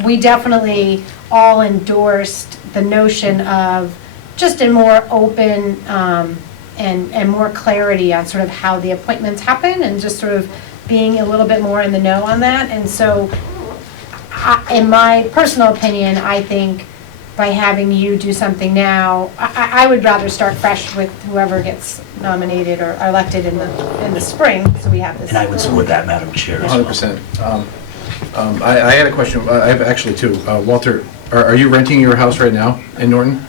we definitely all endorsed the notion of just a more open and more clarity on sort of how the appointments happen, and just sort of being a little bit more in the know on that. And so, in my personal opinion, I think by having you do something now, I would rather start fresh with whoever gets nominated or elected in the spring, so we have this. And I would support that, Madam Chair, as well. 100%. I had a question, I have actually two. Walter, are you renting your house right now in Norton?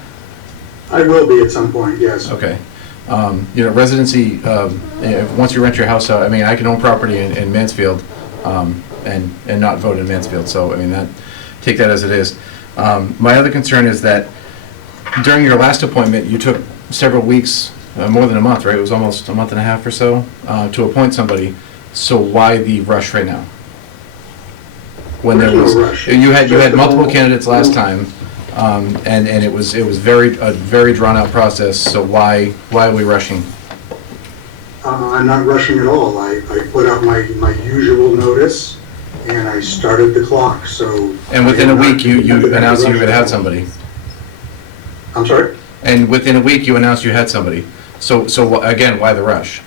I will be at some point, yes. Okay. You know, residency, once you rent your house out, I mean, I can own property in Mansfield and not vote in Mansfield, so I mean, take that as it is. My other concern is that during your last appointment, you took several weeks, more than a month, right? It was almost a month and a half or so, to appoint somebody. So why the rush right now? When there was, you had multiple candidates last time, and it was a very drawn out process. So why are we rushing? I'm not rushing at all. I put out my usual notice, and I started the clock, so. And within a week, you announced you had somebody. I'm sorry? And within a week, you announced you had somebody. So again, why the rush?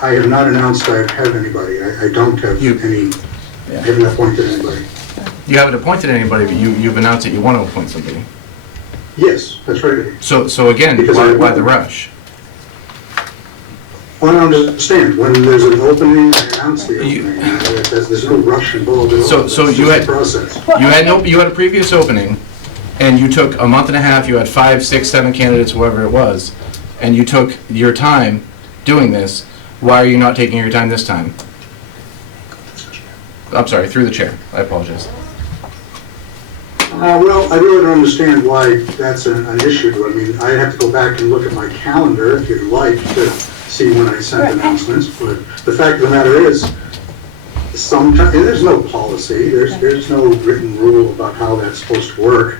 I have not announced I have anybody. I don't have any, I haven't appointed anybody. You haven't appointed anybody, but you've announced that you want to appoint somebody. Yes, that's right. So again, why the rush? Well, I understand, when there's an opening, I announce the opening. There's no rush involved at all. So It's you just had a process. you had a previous opening, and you took a month and a half. You had 5, 6, 7 candidates, whoever it was, and you took your time doing this. Why are you not taking your time this time? I'm sorry, through the chair. I apologize. Well, I really don't understand why that's an issue. I mean, I have to go back and look at my calendar, if you'd like, to see when I sent announcements. But the fact of the matter is, sometimes, and there's no policy, there's no written rule about how that's supposed to work.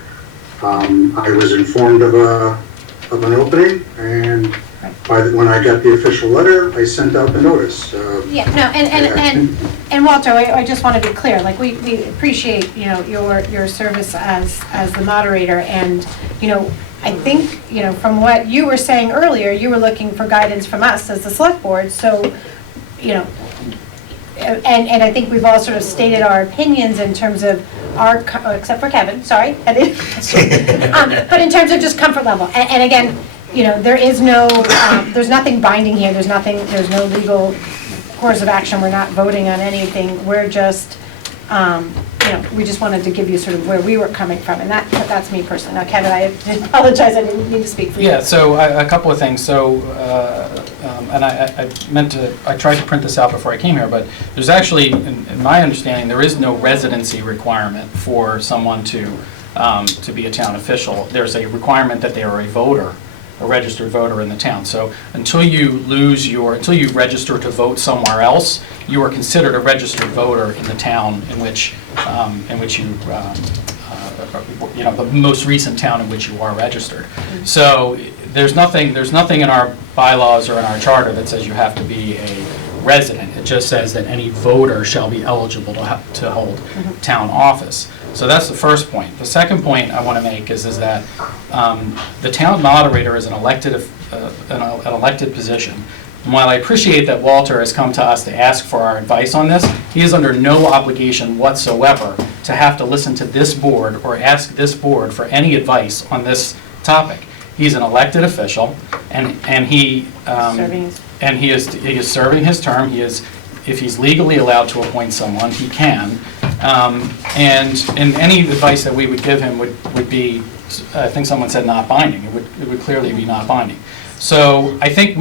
I was informed of an opening, and when I got the official letter, I sent out the notice. Yeah, no, and Walter, I just want to be clear, like, we appreciate, you know, your service as the moderator, and, you know, I think, you know, from what you were saying earlier, you were looking for guidance from us as the select board, so, you know, and I think we've all sort of stated our opinions in terms of except for Kevin, sorry, but in terms of just comfort level, and again, you know, there is no, there's nothing binding here, there's no legal course of action, we're not voting on anything, we're just, we just wanted to give you sort of where we were coming from, and that's me personally. Now, Kevin, I apologize, I didn't mean to speak for you. Yeah, so a couple of things. So, and I tried to print this out before I came here, but there's actually, in my understanding, there is no residency requirement for someone to be a town official. There's a requirement that they are a voter, a registered voter in the town. So until you register to vote somewhere else, you are considered a registered voter in the town in which the most recent town in which you are registered. So there's nothing in our bylaws or in our charter that says you have to be a resident. It just says that any voter shall be eligible to hold town office. So that's the first point. The second point I want to make is that the town moderator is an elected position. And while I appreciate that Walter has come to us to ask for our advice on this, he is under no obligation whatsoever to have to listen to this board or ask this board for any advice on this topic. He's an elected official, and he is serving his term. If he's legally allowed to appoint someone, he can. And any advice that we would give him would be, I think someone said not binding. It would clearly be not binding. So I think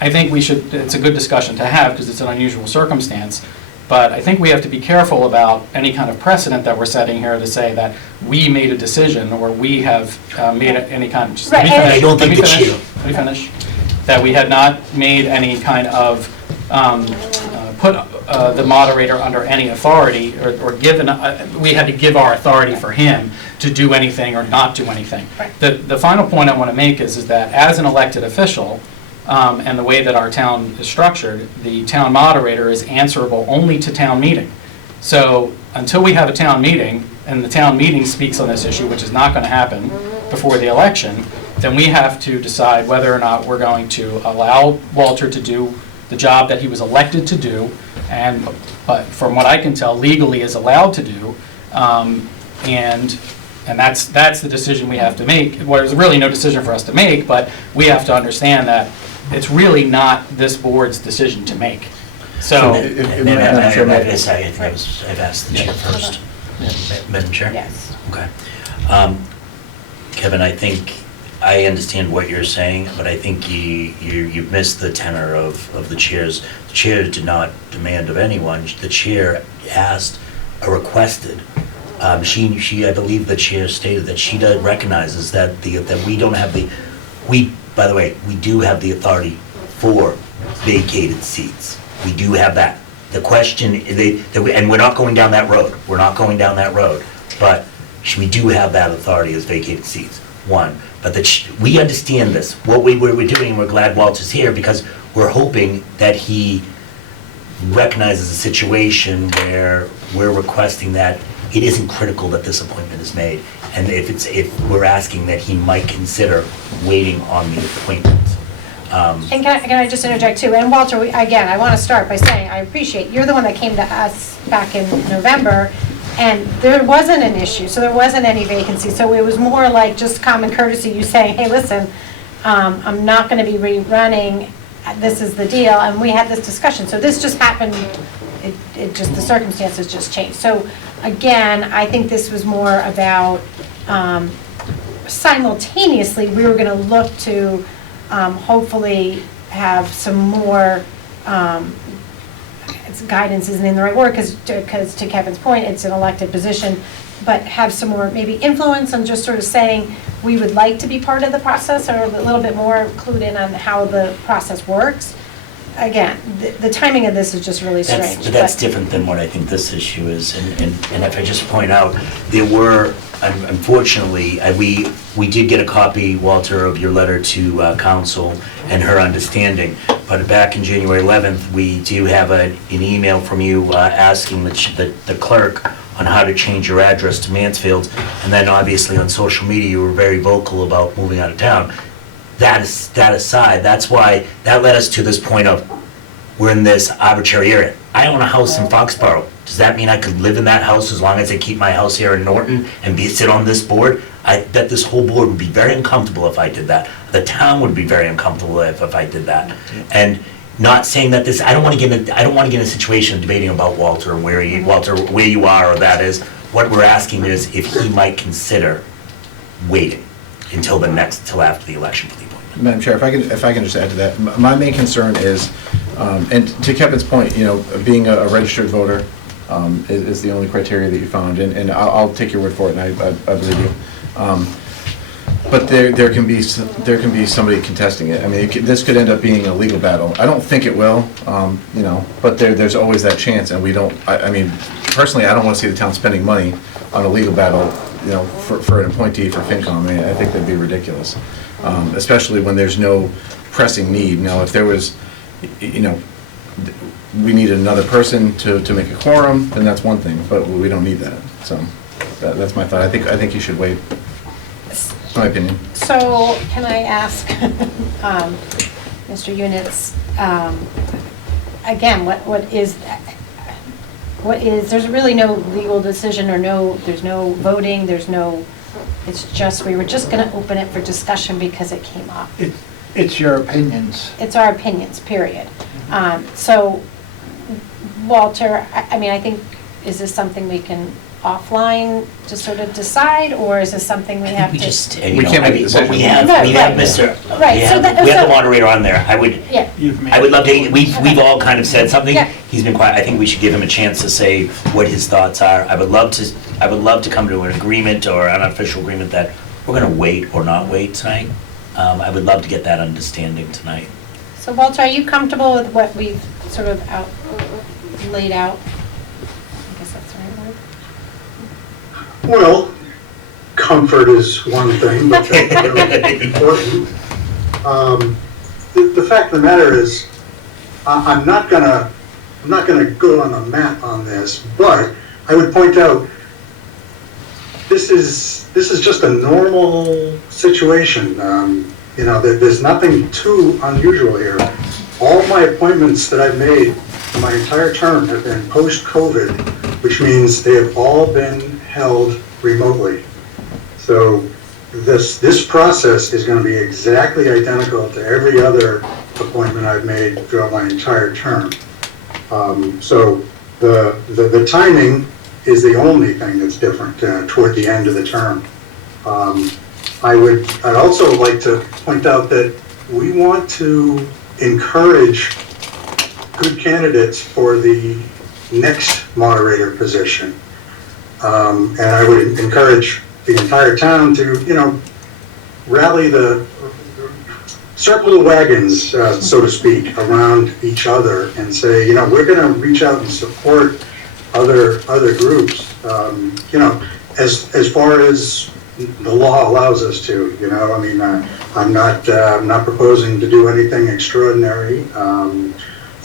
I think we should, it's a good discussion to have because it's an unusual circumstance, but I think we have to be careful about any kind of precedent that we're setting here to say that we made a decision or we have made any kind of, just let me finish. I don't think the chair. Let me finish. That we had not made any kind of, put the moderator under any authority or given, we had to give our authority for him to do anything or not do anything. Right. The final point I want to make is that as an elected official, and the way that our town is structured, the town moderator is answerable only to town meeting. So until we have a town meeting, and the town meeting speaks on this issue, which is not going to happen before the election, then we have to decide whether or not we're going to allow Walter to do the job that he was elected to do, but from what I can tell, legally is allowed to do, and that's the decision we have to make. Well, there's really no decision for us to make, but we have to understand that it's really not this board's decision to make. So, I think I've asked the chair first. Madam Chair? Yes. Okay. Kevin, I think I understand what you're saying, but I think you missed the tenor of the chair's. The chair did not demand of anyone. The chair asked or requested. She I believe the chair stated that she recognizes that that we don't have the, by the way, we do have the authority for vacated seats. We do have that. The question, and we're not going down that road. We're not going down that road. But we do have that authority as vacated seats, one. But we understand this. What we're doing, we're glad Walter's here because we're hoping that he recognizes a situation where we're requesting that it isn't critical that this appointment is made. And if we're asking that he might consider waiting on the appointment. And can I just interject too? And Walter, again, I want to start by saying I appreciate, you're the one that came to us back in November, and there wasn't an issue, so there wasn't any vacancy. So it was more like just common courtesy, you saying, hey, listen, I'm not going to be rerunning, this is the deal, and we had this discussion. So this just happened, it just, the circumstances just changed. So again, I think this was more about simultaneously, we were going to look to hopefully have some more, guidance isn't in the right word, because to Kevin's point, it's an elected position, but have some more maybe influence on just sort of saying, we would like to be part of the process, or a little bit more clued in on how the process works. Again, the timing of this is just really strange. But that's different than what I think this issue is. And if I just point out, there were, unfortunately, we did get a copy, Walter, of your letter to council and her understanding. But back in January 11th, we do have an email from you asking the clerk on how to change your address to Mansfield. And then obviously on social media, you were very vocal about moving out of town. That aside, that's why, that led us to this point of, we're in this arbitrary area. I own a house in Foxborough. Does that mean I could live in that house as long as I keep my house here in Norton and sit on this board? I bet this whole board would be very uncomfortable if I did that. The town would be very uncomfortable if I did that. And not saying that this, I don't want to get in a situation of debating about Walter and where you are or that is. What we're asking is if he might consider waiting till after the election for the appointment. Madam Chair, if I can just add to that, my main concern is, and to Kevin's point, being a registered voter is the only criteria that you found, and I'll take your word for it, and I believe you. But there can be somebody contesting it. I mean, this could end up being a legal battle. I don't think it will, but there's always that chance, and we don't. I mean, personally, I don't want to see the town spending money on a legal battle, for an appointee for FinCom. I mean, I think that'd be ridiculous, especially when there's no pressing need. Now, if there was, we need another person to make a quorum, then that's one thing, but we don't need that. So that's my thought. I think you should wait. That's my opinion. So can I ask, Mr. Units, again, there's really no legal decision or there's no voting, it's just, we were just going to open it for discussion because it came up. It's your opinions. It's our opinions, period. So, Walter, I think, is this something we can offline to sort of decide, or is this something we have to? We can't make a decision. We have the moderator on there. I would love to, we've all kind of said something. Yeah. He's been quiet. I think we should give him a chance to say what his thoughts are. I would love to come to an agreement or an official agreement that we're going to wait or not wait tonight. I would love to get that understanding tonight. So, Walter, are you comfortable with what we've sort of laid out? I guess that's the right word. Well, comfort is one thing, but that's really important. The fact of the matter is, I'm not gonna go on a mat on this, but I would point out this is just a normal situation. There's nothing too unusual here. All my appointments that I've made for my entire term have been post-COVID, which means they have all been held remotely. So this process is going to be exactly identical to every other appointment I've made throughout my entire term. So the timing is the only thing that's different toward the end of the term. I'd also like to point out that we want to encourage good candidates for the next moderator position. And I would encourage the entire town to, rally circle the wagons, so to speak, around each other and say, we're going to reach out and support other groups, as far as the law allows us to. I'm not proposing to do anything extraordinary.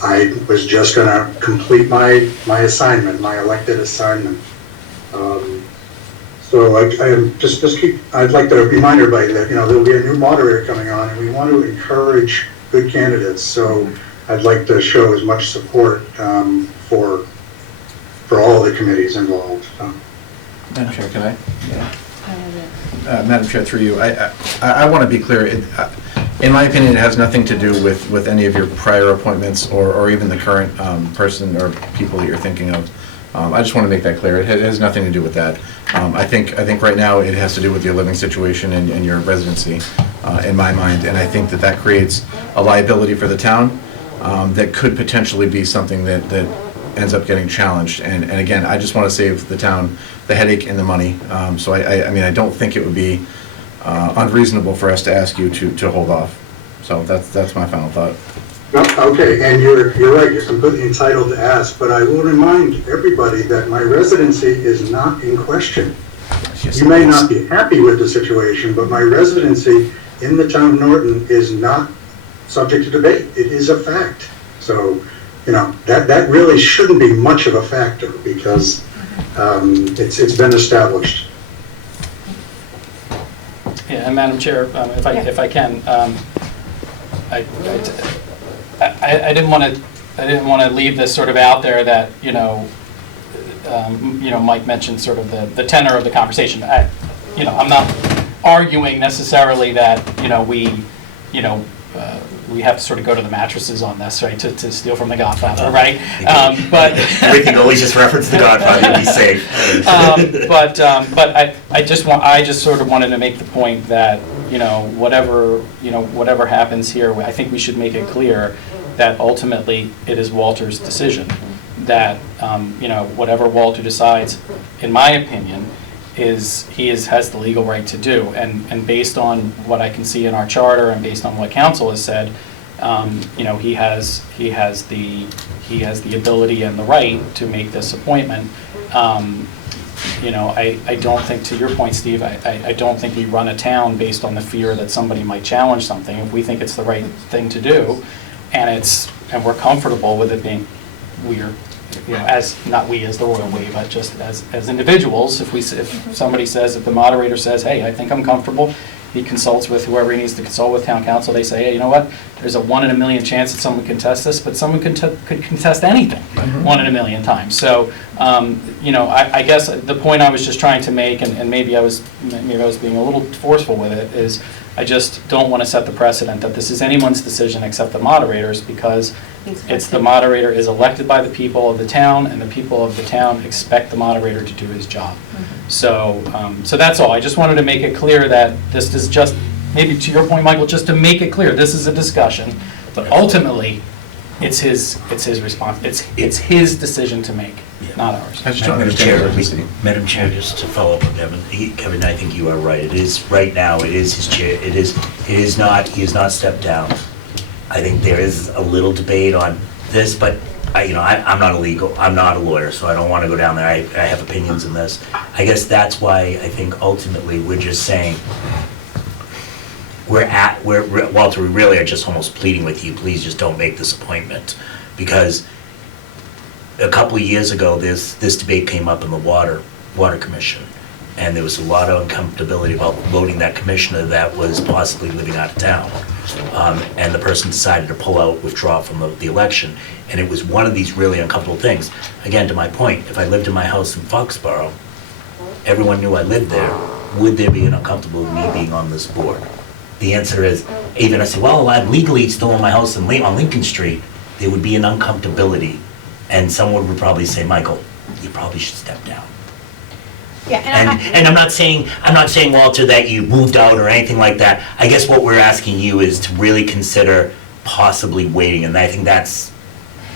I was just going to complete my assignment, my elected assignment. So I'd like to remind everybody that, there'll be a new moderator coming on, and we want to encourage good candidates. So I'd like to show as much support for all the committees involved. Madam Chair, can I? Madam Chair, through you, I want to be clear. In my opinion, it has nothing to do with any of your prior appointments or even the current person or people that you're thinking of. I just want to make that clear. It has nothing to do with that. I think right now it has to do with your living situation and your residency, in my mind. And I think that creates a liability for the town that could potentially be something that ends up getting challenged. And again, I just want to save the town the headache and the money. So I don't think it would be unreasonable for us to ask you to hold off. So that's my final thought. Okay, and you're right, you're completely entitled to ask, but I will remind everybody that my residency is not in question. Yes, You may not be happy with the situation, but my residency in the town of Norton is not subject to debate. It is a fact. So, that really shouldn't be much of a factor because it's been established. Yeah, and Madam Chair, if I can, I didn't want to leave this sort of out there that Mike mentioned sort of the tenor of the conversation. I'm not arguing necessarily that we we have to sort of go to the mattresses on this, right, to steal from the Godfather, right? But We can always just reference the Godfather to be safe. but I just sort of wanted to make the point that, whatever happens here, I think we should make it clear that ultimately it is Walter's decision. That, whatever Walter decides, in my opinion, has the legal right to do. And based on what I can see in our charter and based on what council has said, he has the ability and the right to make this appointment. I don't think, to your point, Steve, I don't think we run a town based on the fear that somebody might challenge something. If we think it's the right thing to do, and we're comfortable with it being, not we as the royal we, but just as individuals, if somebody says, if the moderator says, hey, I think I'm comfortable, he consults with whoever he needs to consult with, town council, they say, hey, you know what, there's a 1 in a million chance that someone can test this, but someone could contest anything 1 in a million times. So, I guess the point I was just trying to make, and maybe I was being a little forceful with it, is I just don't want to set the precedent that this is anyone's decision except the moderator's, because it's the moderator is elected by the people of the town, and the people of the town expect the moderator to do his job. So that's all. I just wanted to make it clear that this is just, maybe to your point, Michael, just to make it clear, this is a discussion, but ultimately, it's his response. It's his decision to make, not ours. I just don't understand the urgency. Madam Chair, just to follow up on Kevin, Kevin, I think you are right. It is, right now, it is his chair. He has not stepped down. I think there is a little debate on this, but I'm not a lawyer, so I don't want to go down there. I have opinions in this. I guess that's why I think ultimately we're just saying, Walter, we really are just almost pleading with you, please just don't make this appointment. Because a couple of years ago, this debate came up in the Water Commission, and there was a lot of uncomfortability about voting that commissioner that was possibly living out of town. And the person decided to withdraw from the election. And it was one of these really uncomfortable things. Again, to my point, if I lived in my house in Foxborough, everyone knew I lived there, would there be an uncomfortable with me being on this board? The answer is, even I say, well, I'm legally still in my house on Lincoln Street, there would be an uncomfortability. And someone would probably say, Michael, you probably should step down. Yeah, And I'm not saying, Walter, that you moved out or anything like that. I guess what we're asking you is to really consider possibly waiting, and I think that's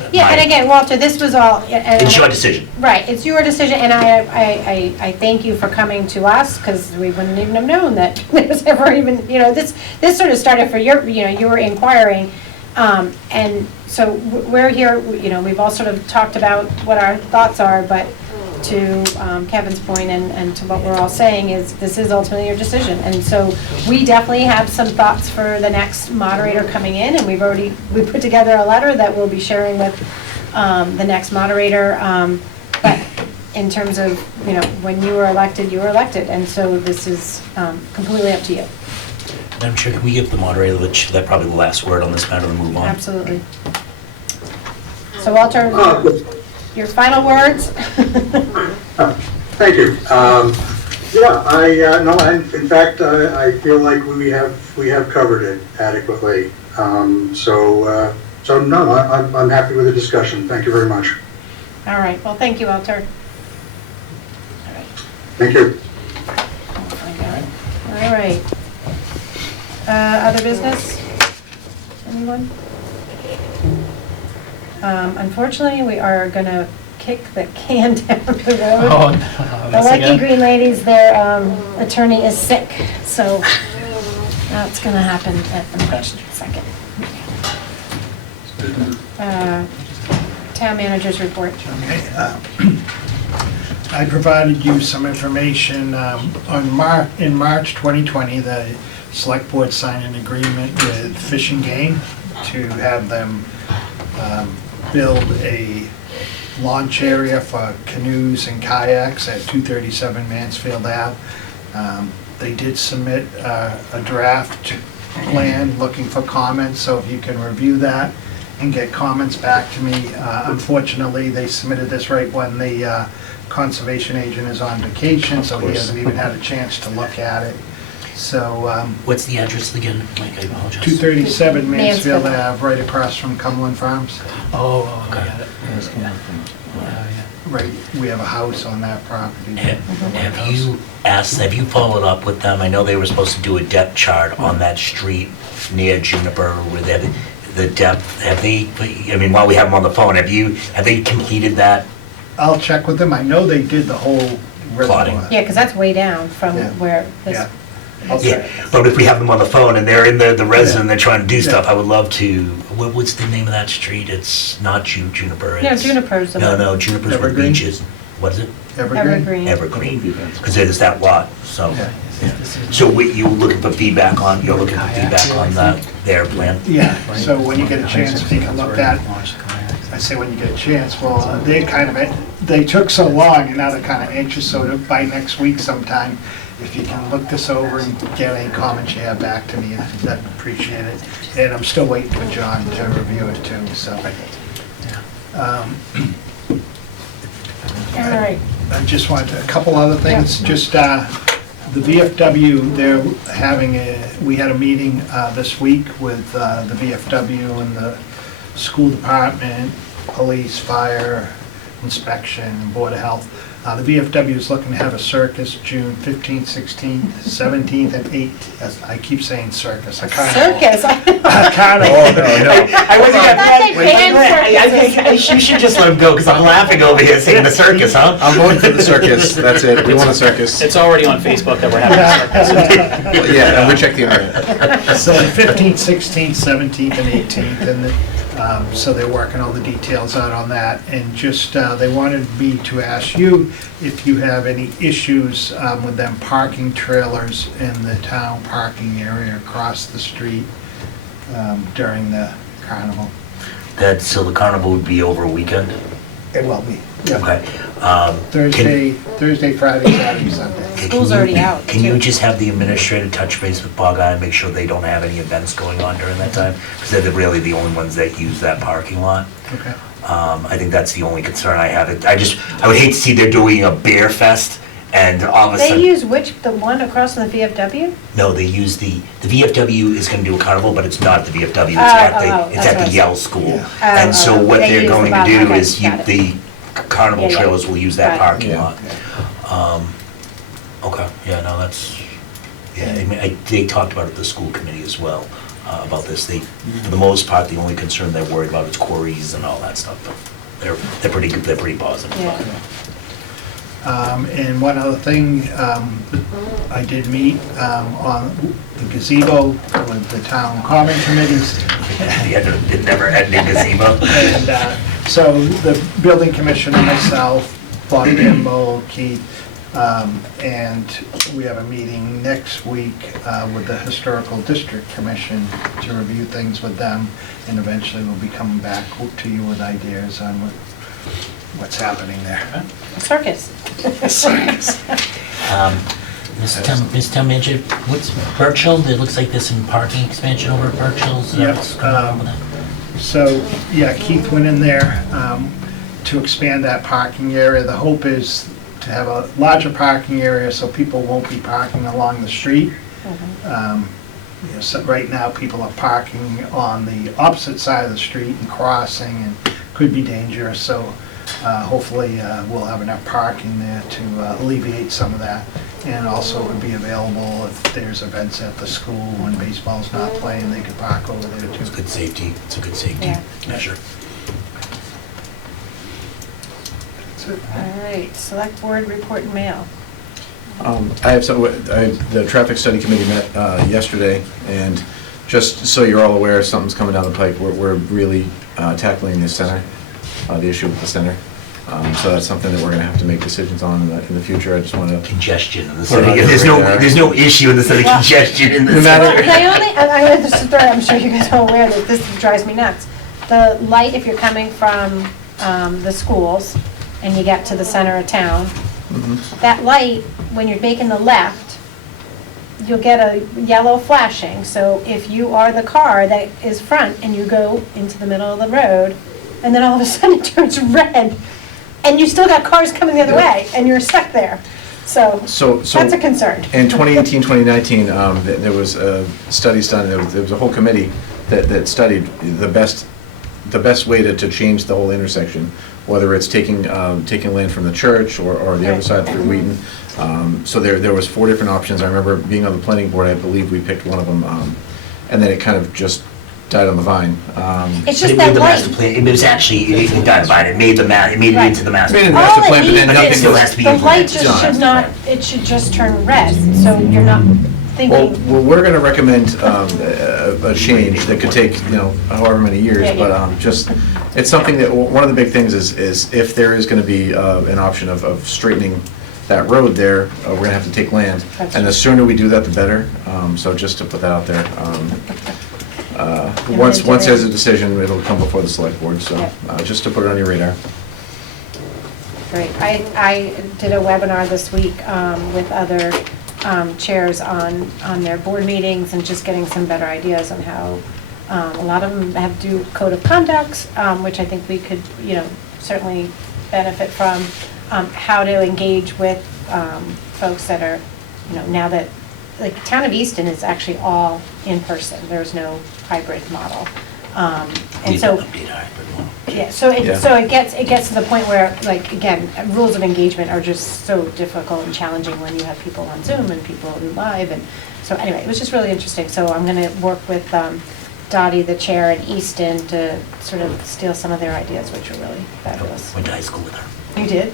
and again, Walter, this was all. it's your decision. Right, it's your decision, and I thank you for coming to us, because we wouldn't even have known that there was ever even, this sort of started for you were inquiring, and so we're here, we've all sort of talked about what our thoughts are, but to Kevin's point and to what we're all saying is this is ultimately your decision. And so we definitely have some thoughts for the next moderator coming in, and we put together a letter that we'll be sharing with the next moderator. But in terms of, when you were elected, and so this is completely up to you. Madam Chair, can we give the moderator that probably the last word on this matter and move on? Absolutely. So Walter, your final words? Thank you. In fact, I feel like we have covered it adequately. So no, I'm happy with the discussion. Thank you very much. All right, well, thank you, Walter. All right. Thank you. All right. Other business? Anyone? Unfortunately, we are going to kick the can down the road. Oh, no, The Lucky Green Ladies, their attorney is sick, so that's going to happen at the March 2nd. Town manager's report. Okay. I provided you some information in March 2020. The Select Board signed an agreement with Fish and Game to have them build a launch area for canoes and kayaks at 237 Mansfield Ave. They did submit a draft plan looking for comments, so if you can review that and get comments back to me. Unfortunately, they submitted this right when the conservation agent is on vacation, so he hasn't even had a chance to look at it. So, What's the address again, Mike? I apologize. 237 Mansfield Mansfield. Ave, right across from Cumberland Farms. Oh, Okay. got it. Right, we have a house on that property. Have you followed up with them? I know they were supposed to do a depth chart on that street near Juniper where the depth, have they, I mean, while we have them on the phone, have they completed that? I'll check with them, I know they did the whole Plotting. reservoir. Yeah, because that's way down from Yeah. where this. Yeah. Yeah, but if we have them on the phone and they're in the resident, they're trying to do Yeah. stuff, I would love to, what's the name of that street? It's not Juniper. No, it's- Juniper's the. No, Juniper's where Evergreen? Beach is. What is it? Evergreen? Evergreen, because there's that lot, so. Yeah. So you're looking for feedback on that, their plan? Yeah, so when you get a chance, if you can look at, I say when you get a chance, well, they took so long and now they're kind of anxious, so by next week sometime, if you can look this over and get any comments you have back to me, I'd appreciate it. And I'm still waiting for John to review it too, so. All right. I just wanted a couple other things, just the VFW, they're having we had a meeting this week with the VFW and the school department, police, fire, inspection, Board of Health. The VFW is looking to have a circus June 15th, 16th, 17th, and 18th. As I keep saying circus. Circus. Carnival. Oh, no. I wasn't I thought they banned circuses. You should just let him go, because I'm laughing over here saying the circus, huh? I'm voting for the circus, that's it, we want a circus. It's already on Facebook that we're having a circus. Yeah, and we check the internet. So the 15th, 16th, 17th, and 18th, and so they're working all the details out on that. And just, they wanted me to ask you if you have any issues with them parking trailers in the town parking area across the street during the carnival. So the carnival would be over a weekend? It will be, yeah. Okay. Thursday, Friday, Saturday, Sunday. School's already out, Can you too. just have the administrator touch base with Bog Eye and make sure they don't have any events going on during that time? Because they're really the only ones that use that parking lot. Okay. I think that's the only concern I have. I would hate to see they're doing a beer fest and all of a They sudden. use the one across from the VFW? No, they use the VFW is gonna do a carnival, but it's not at the VFW, it's Oh, at oh, the, oh, it's that's at what the I Yale said. School. Yeah. And so what They they're use the going to Bob- do okay, is got it. the carnival Yeah, yeah. trailers will use that Got it. parking Yeah. lot. Okay, yeah, no, that's, yeah, I mean, they talked about it at the school committee as well, about this. They, for the most part, the only concern they're worried about is quarries and all that stuff, but they're pretty good, they're pretty positive about it. And one other thing, I did meet on the gazebo with the town common committees. The never-ending gazebo. And so the building commissioner, myself, Bob Gamble, Keith, and we have a meeting next week with the Historical District Commission to review things with them, and eventually we'll be coming back to you with ideas on what's happening there. Circus. Ms. Town Manager, what's Birchill? It looks like there's some parking expansion over at Birchill's. Yep, What's going on with that? So, yeah, Keith went in there to expand that parking area. The hope is to have a larger parking area so people won't be parking along the street. So right now, people are parking on the opposite side of the street and crossing, and could be dangerous. So hopefully, we'll have enough parking there to alleviate some of that. And also it would be available if there's events at the school when baseball's not playing, they could park over there too. It's good safety, it's a good safety Yeah. measure. That's it. All right, select board report and mail. The traffic study committee met yesterday, and just so you're all aware, something's coming down the pike. We're really tackling the center, the issue with the center. So that's something that we're gonna have to make decisions on in the future. I just want to. Congestion in the Put city. it on There's your radar. no issue in the city, congestion in the No matter- city. I'm sure you guys are aware that this drives me nuts. The light, if you're coming from the schools and you get to the center of town, that light, when you're making the left, you'll get a yellow flashing. So if you are the car that is front and you go into the middle of the road, and then all of a sudden it turns red, and you still got cars coming the other way, and you're stuck there. So, that's a concern. in 2018, 2019, there was studies done, there was a whole committee that studied the best way to change the whole intersection, whether it's taking land from the church or the other Right. side through Wheaton. So there was 4 different options. I remember being on the planning board, I believe we picked one of them, and then it kind of just died on the vine. It's But just it made that the master light. plan, it was actually, it got divided, it made it made it into the master. Made it plan. master All plan, it but then needs nothing It still was- has to be The light implemented. just should not, it should just turn red, so you're not Well, thinking, we're going to recommend a change that could take, however many years, Yeah, yeah. but just, it's something that, one of the big things is if there is going to be an option of straightening that road there, we're going to have to take land. That's And the true. sooner we do that, the better. So just to put that out there. And Once then there's a decision, it'll come before the select board, so Yep. just to put it on your radar. great. I did a webinar this week with other chairs on their board meetings and just getting some better ideas on how, a lot of them have to do code of conducts, which I think we could, certainly benefit from, how to engage with folks that are, now that, like, the town of Easton is actually all in person. There's no hybrid model. And Need so. to update our hybrid model. Yeah, so Yeah. it gets to the point where, like, again, rules of engagement are just so difficult and challenging when you have people on Zoom and people live, and so anyway, it was just really interesting. So I'm gonna work with Dottie, the chair in Easton, to sort of steal some of their ideas, which are really fabulous. Went to high school with her. You did?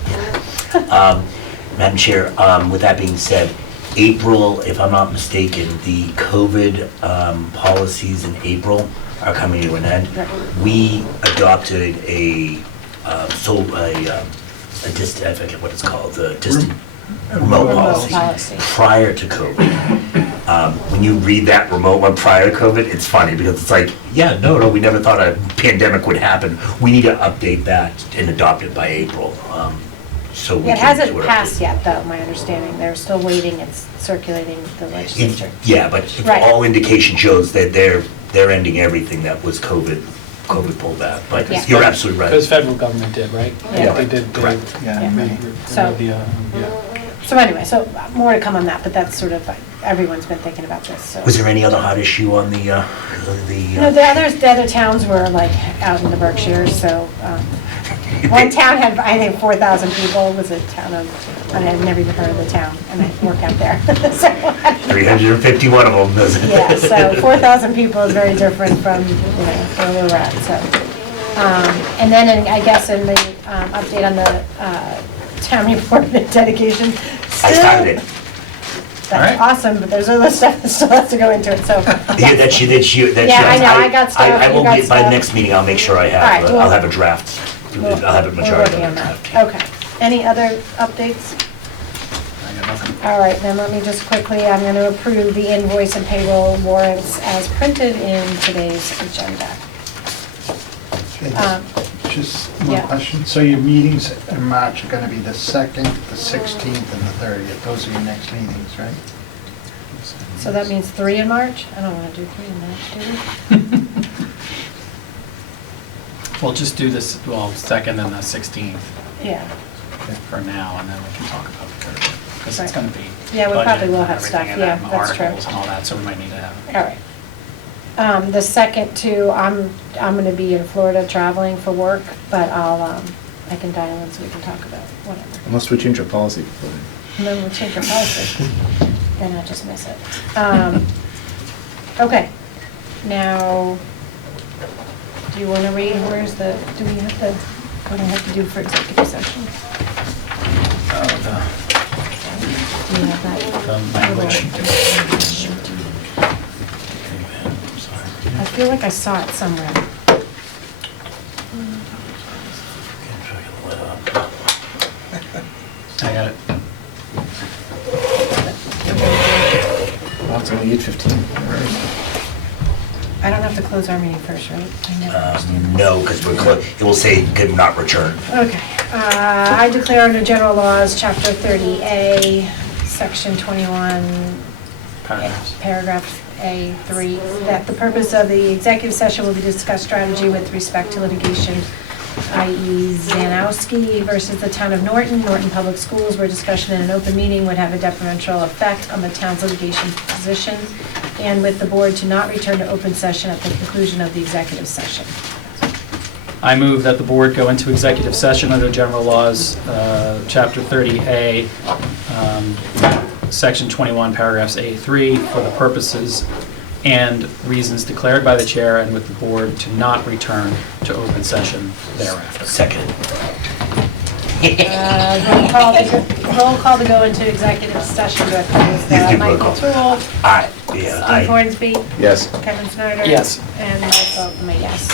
Madam Chair, with that being said, April, if I'm not mistaken, the COVID policies in April are coming to an end. Right. We adopted I forget what it's called, the distant remote Remote policy policy. prior to COVID. When you read that remote one prior to COVID, it's funny because it's like, yeah, no, we never thought a pandemic would happen. We need to update that and adopt it by April. So we It can hasn't sort of- passed yet, though, my understanding. They're still waiting, it's circulating the legislature. Yeah, but Right. all indication shows that they're ending everything that was COVID pullback. But Yeah. you're absolutely right. Because federal government did, right? Yeah. They did, Correct. Yeah. made So- the, So anyway, so more to come on that, but that's sort of, everyone's been thinking about this, so. Was there any other hot issue on the? No, the other towns were like out in the Berkshires, so, one town had, I think, 4,000 people, it was a town of, I had never even heard of the town, and I work out there, so. 351 of them, doesn't it? Yeah, so 4,000 people is very different from, where we were at, so. And then, I guess, in the update on the town report and dedication. I started it. That's awesome, but there's other stuff that still has to go into it, so. Yeah, that she Yeah, I know, I got stuff, I you will got get, by stuff. next meeting, I'll make sure I All right, have, well- I'll have a draft. I'll have a We're majority working of on the that. draft. Okay. Any other updates? All right, then let me just quickly, I'm going to approve the invoice and payroll warrants as printed in today's agenda. Just yeah. one question. So your meetings in March are going to be the 2nd, the 16th, and the 30th. Those are your next meetings, right? So that means 3 in March? I don't want to do 3 in March, do we? we'll just do this, 2nd and the 16th Yeah. for now, and then we can talk about the 30th. Because it's Right. going to be. Yeah, we budget probably will and have everything stuff, and yeah, that, and that's true. articles and all that, so we might need to have. All right. The second two, I'm going to be in Florida traveling for work, but I can dial in so we can talk about whatever. Unless we change our policy before then. And then we'll change our policy. Then I'll just miss it. Okay. Now, do you want to read, do we have to, what do I have to do for executive session? Do you have that? The language. I feel like I saw it somewhere. I got it. Well, it's only 8:15. I don't have to close our meeting first, right? I never understand this. No, because it will say could not return. Okay. I declare under general laws, chapter 30A, section 21, Paragraphs. paragraph A3, that the purpose of the executive session will be to discuss strategy with respect to litigation i.e. Zanowski versus the town of Norton, Norton Public Schools, where discussion in an open meeting would have a detrimental effect on the town's litigation position, and with the board to not return to open session at the conclusion of the executive session. I move that the board go into executive session under general laws, chapter 30A, section 21, paragraphs A3, for the purposes and reasons declared by the chair, and with the board to not return to open session thereafter. Second. Roll call to go into executive session with These people are Michael called- Toole, Aye, yeah, Steve aye. Hornsby, Yes. Kevin Snyder. Yes. And myself, I'm a yes.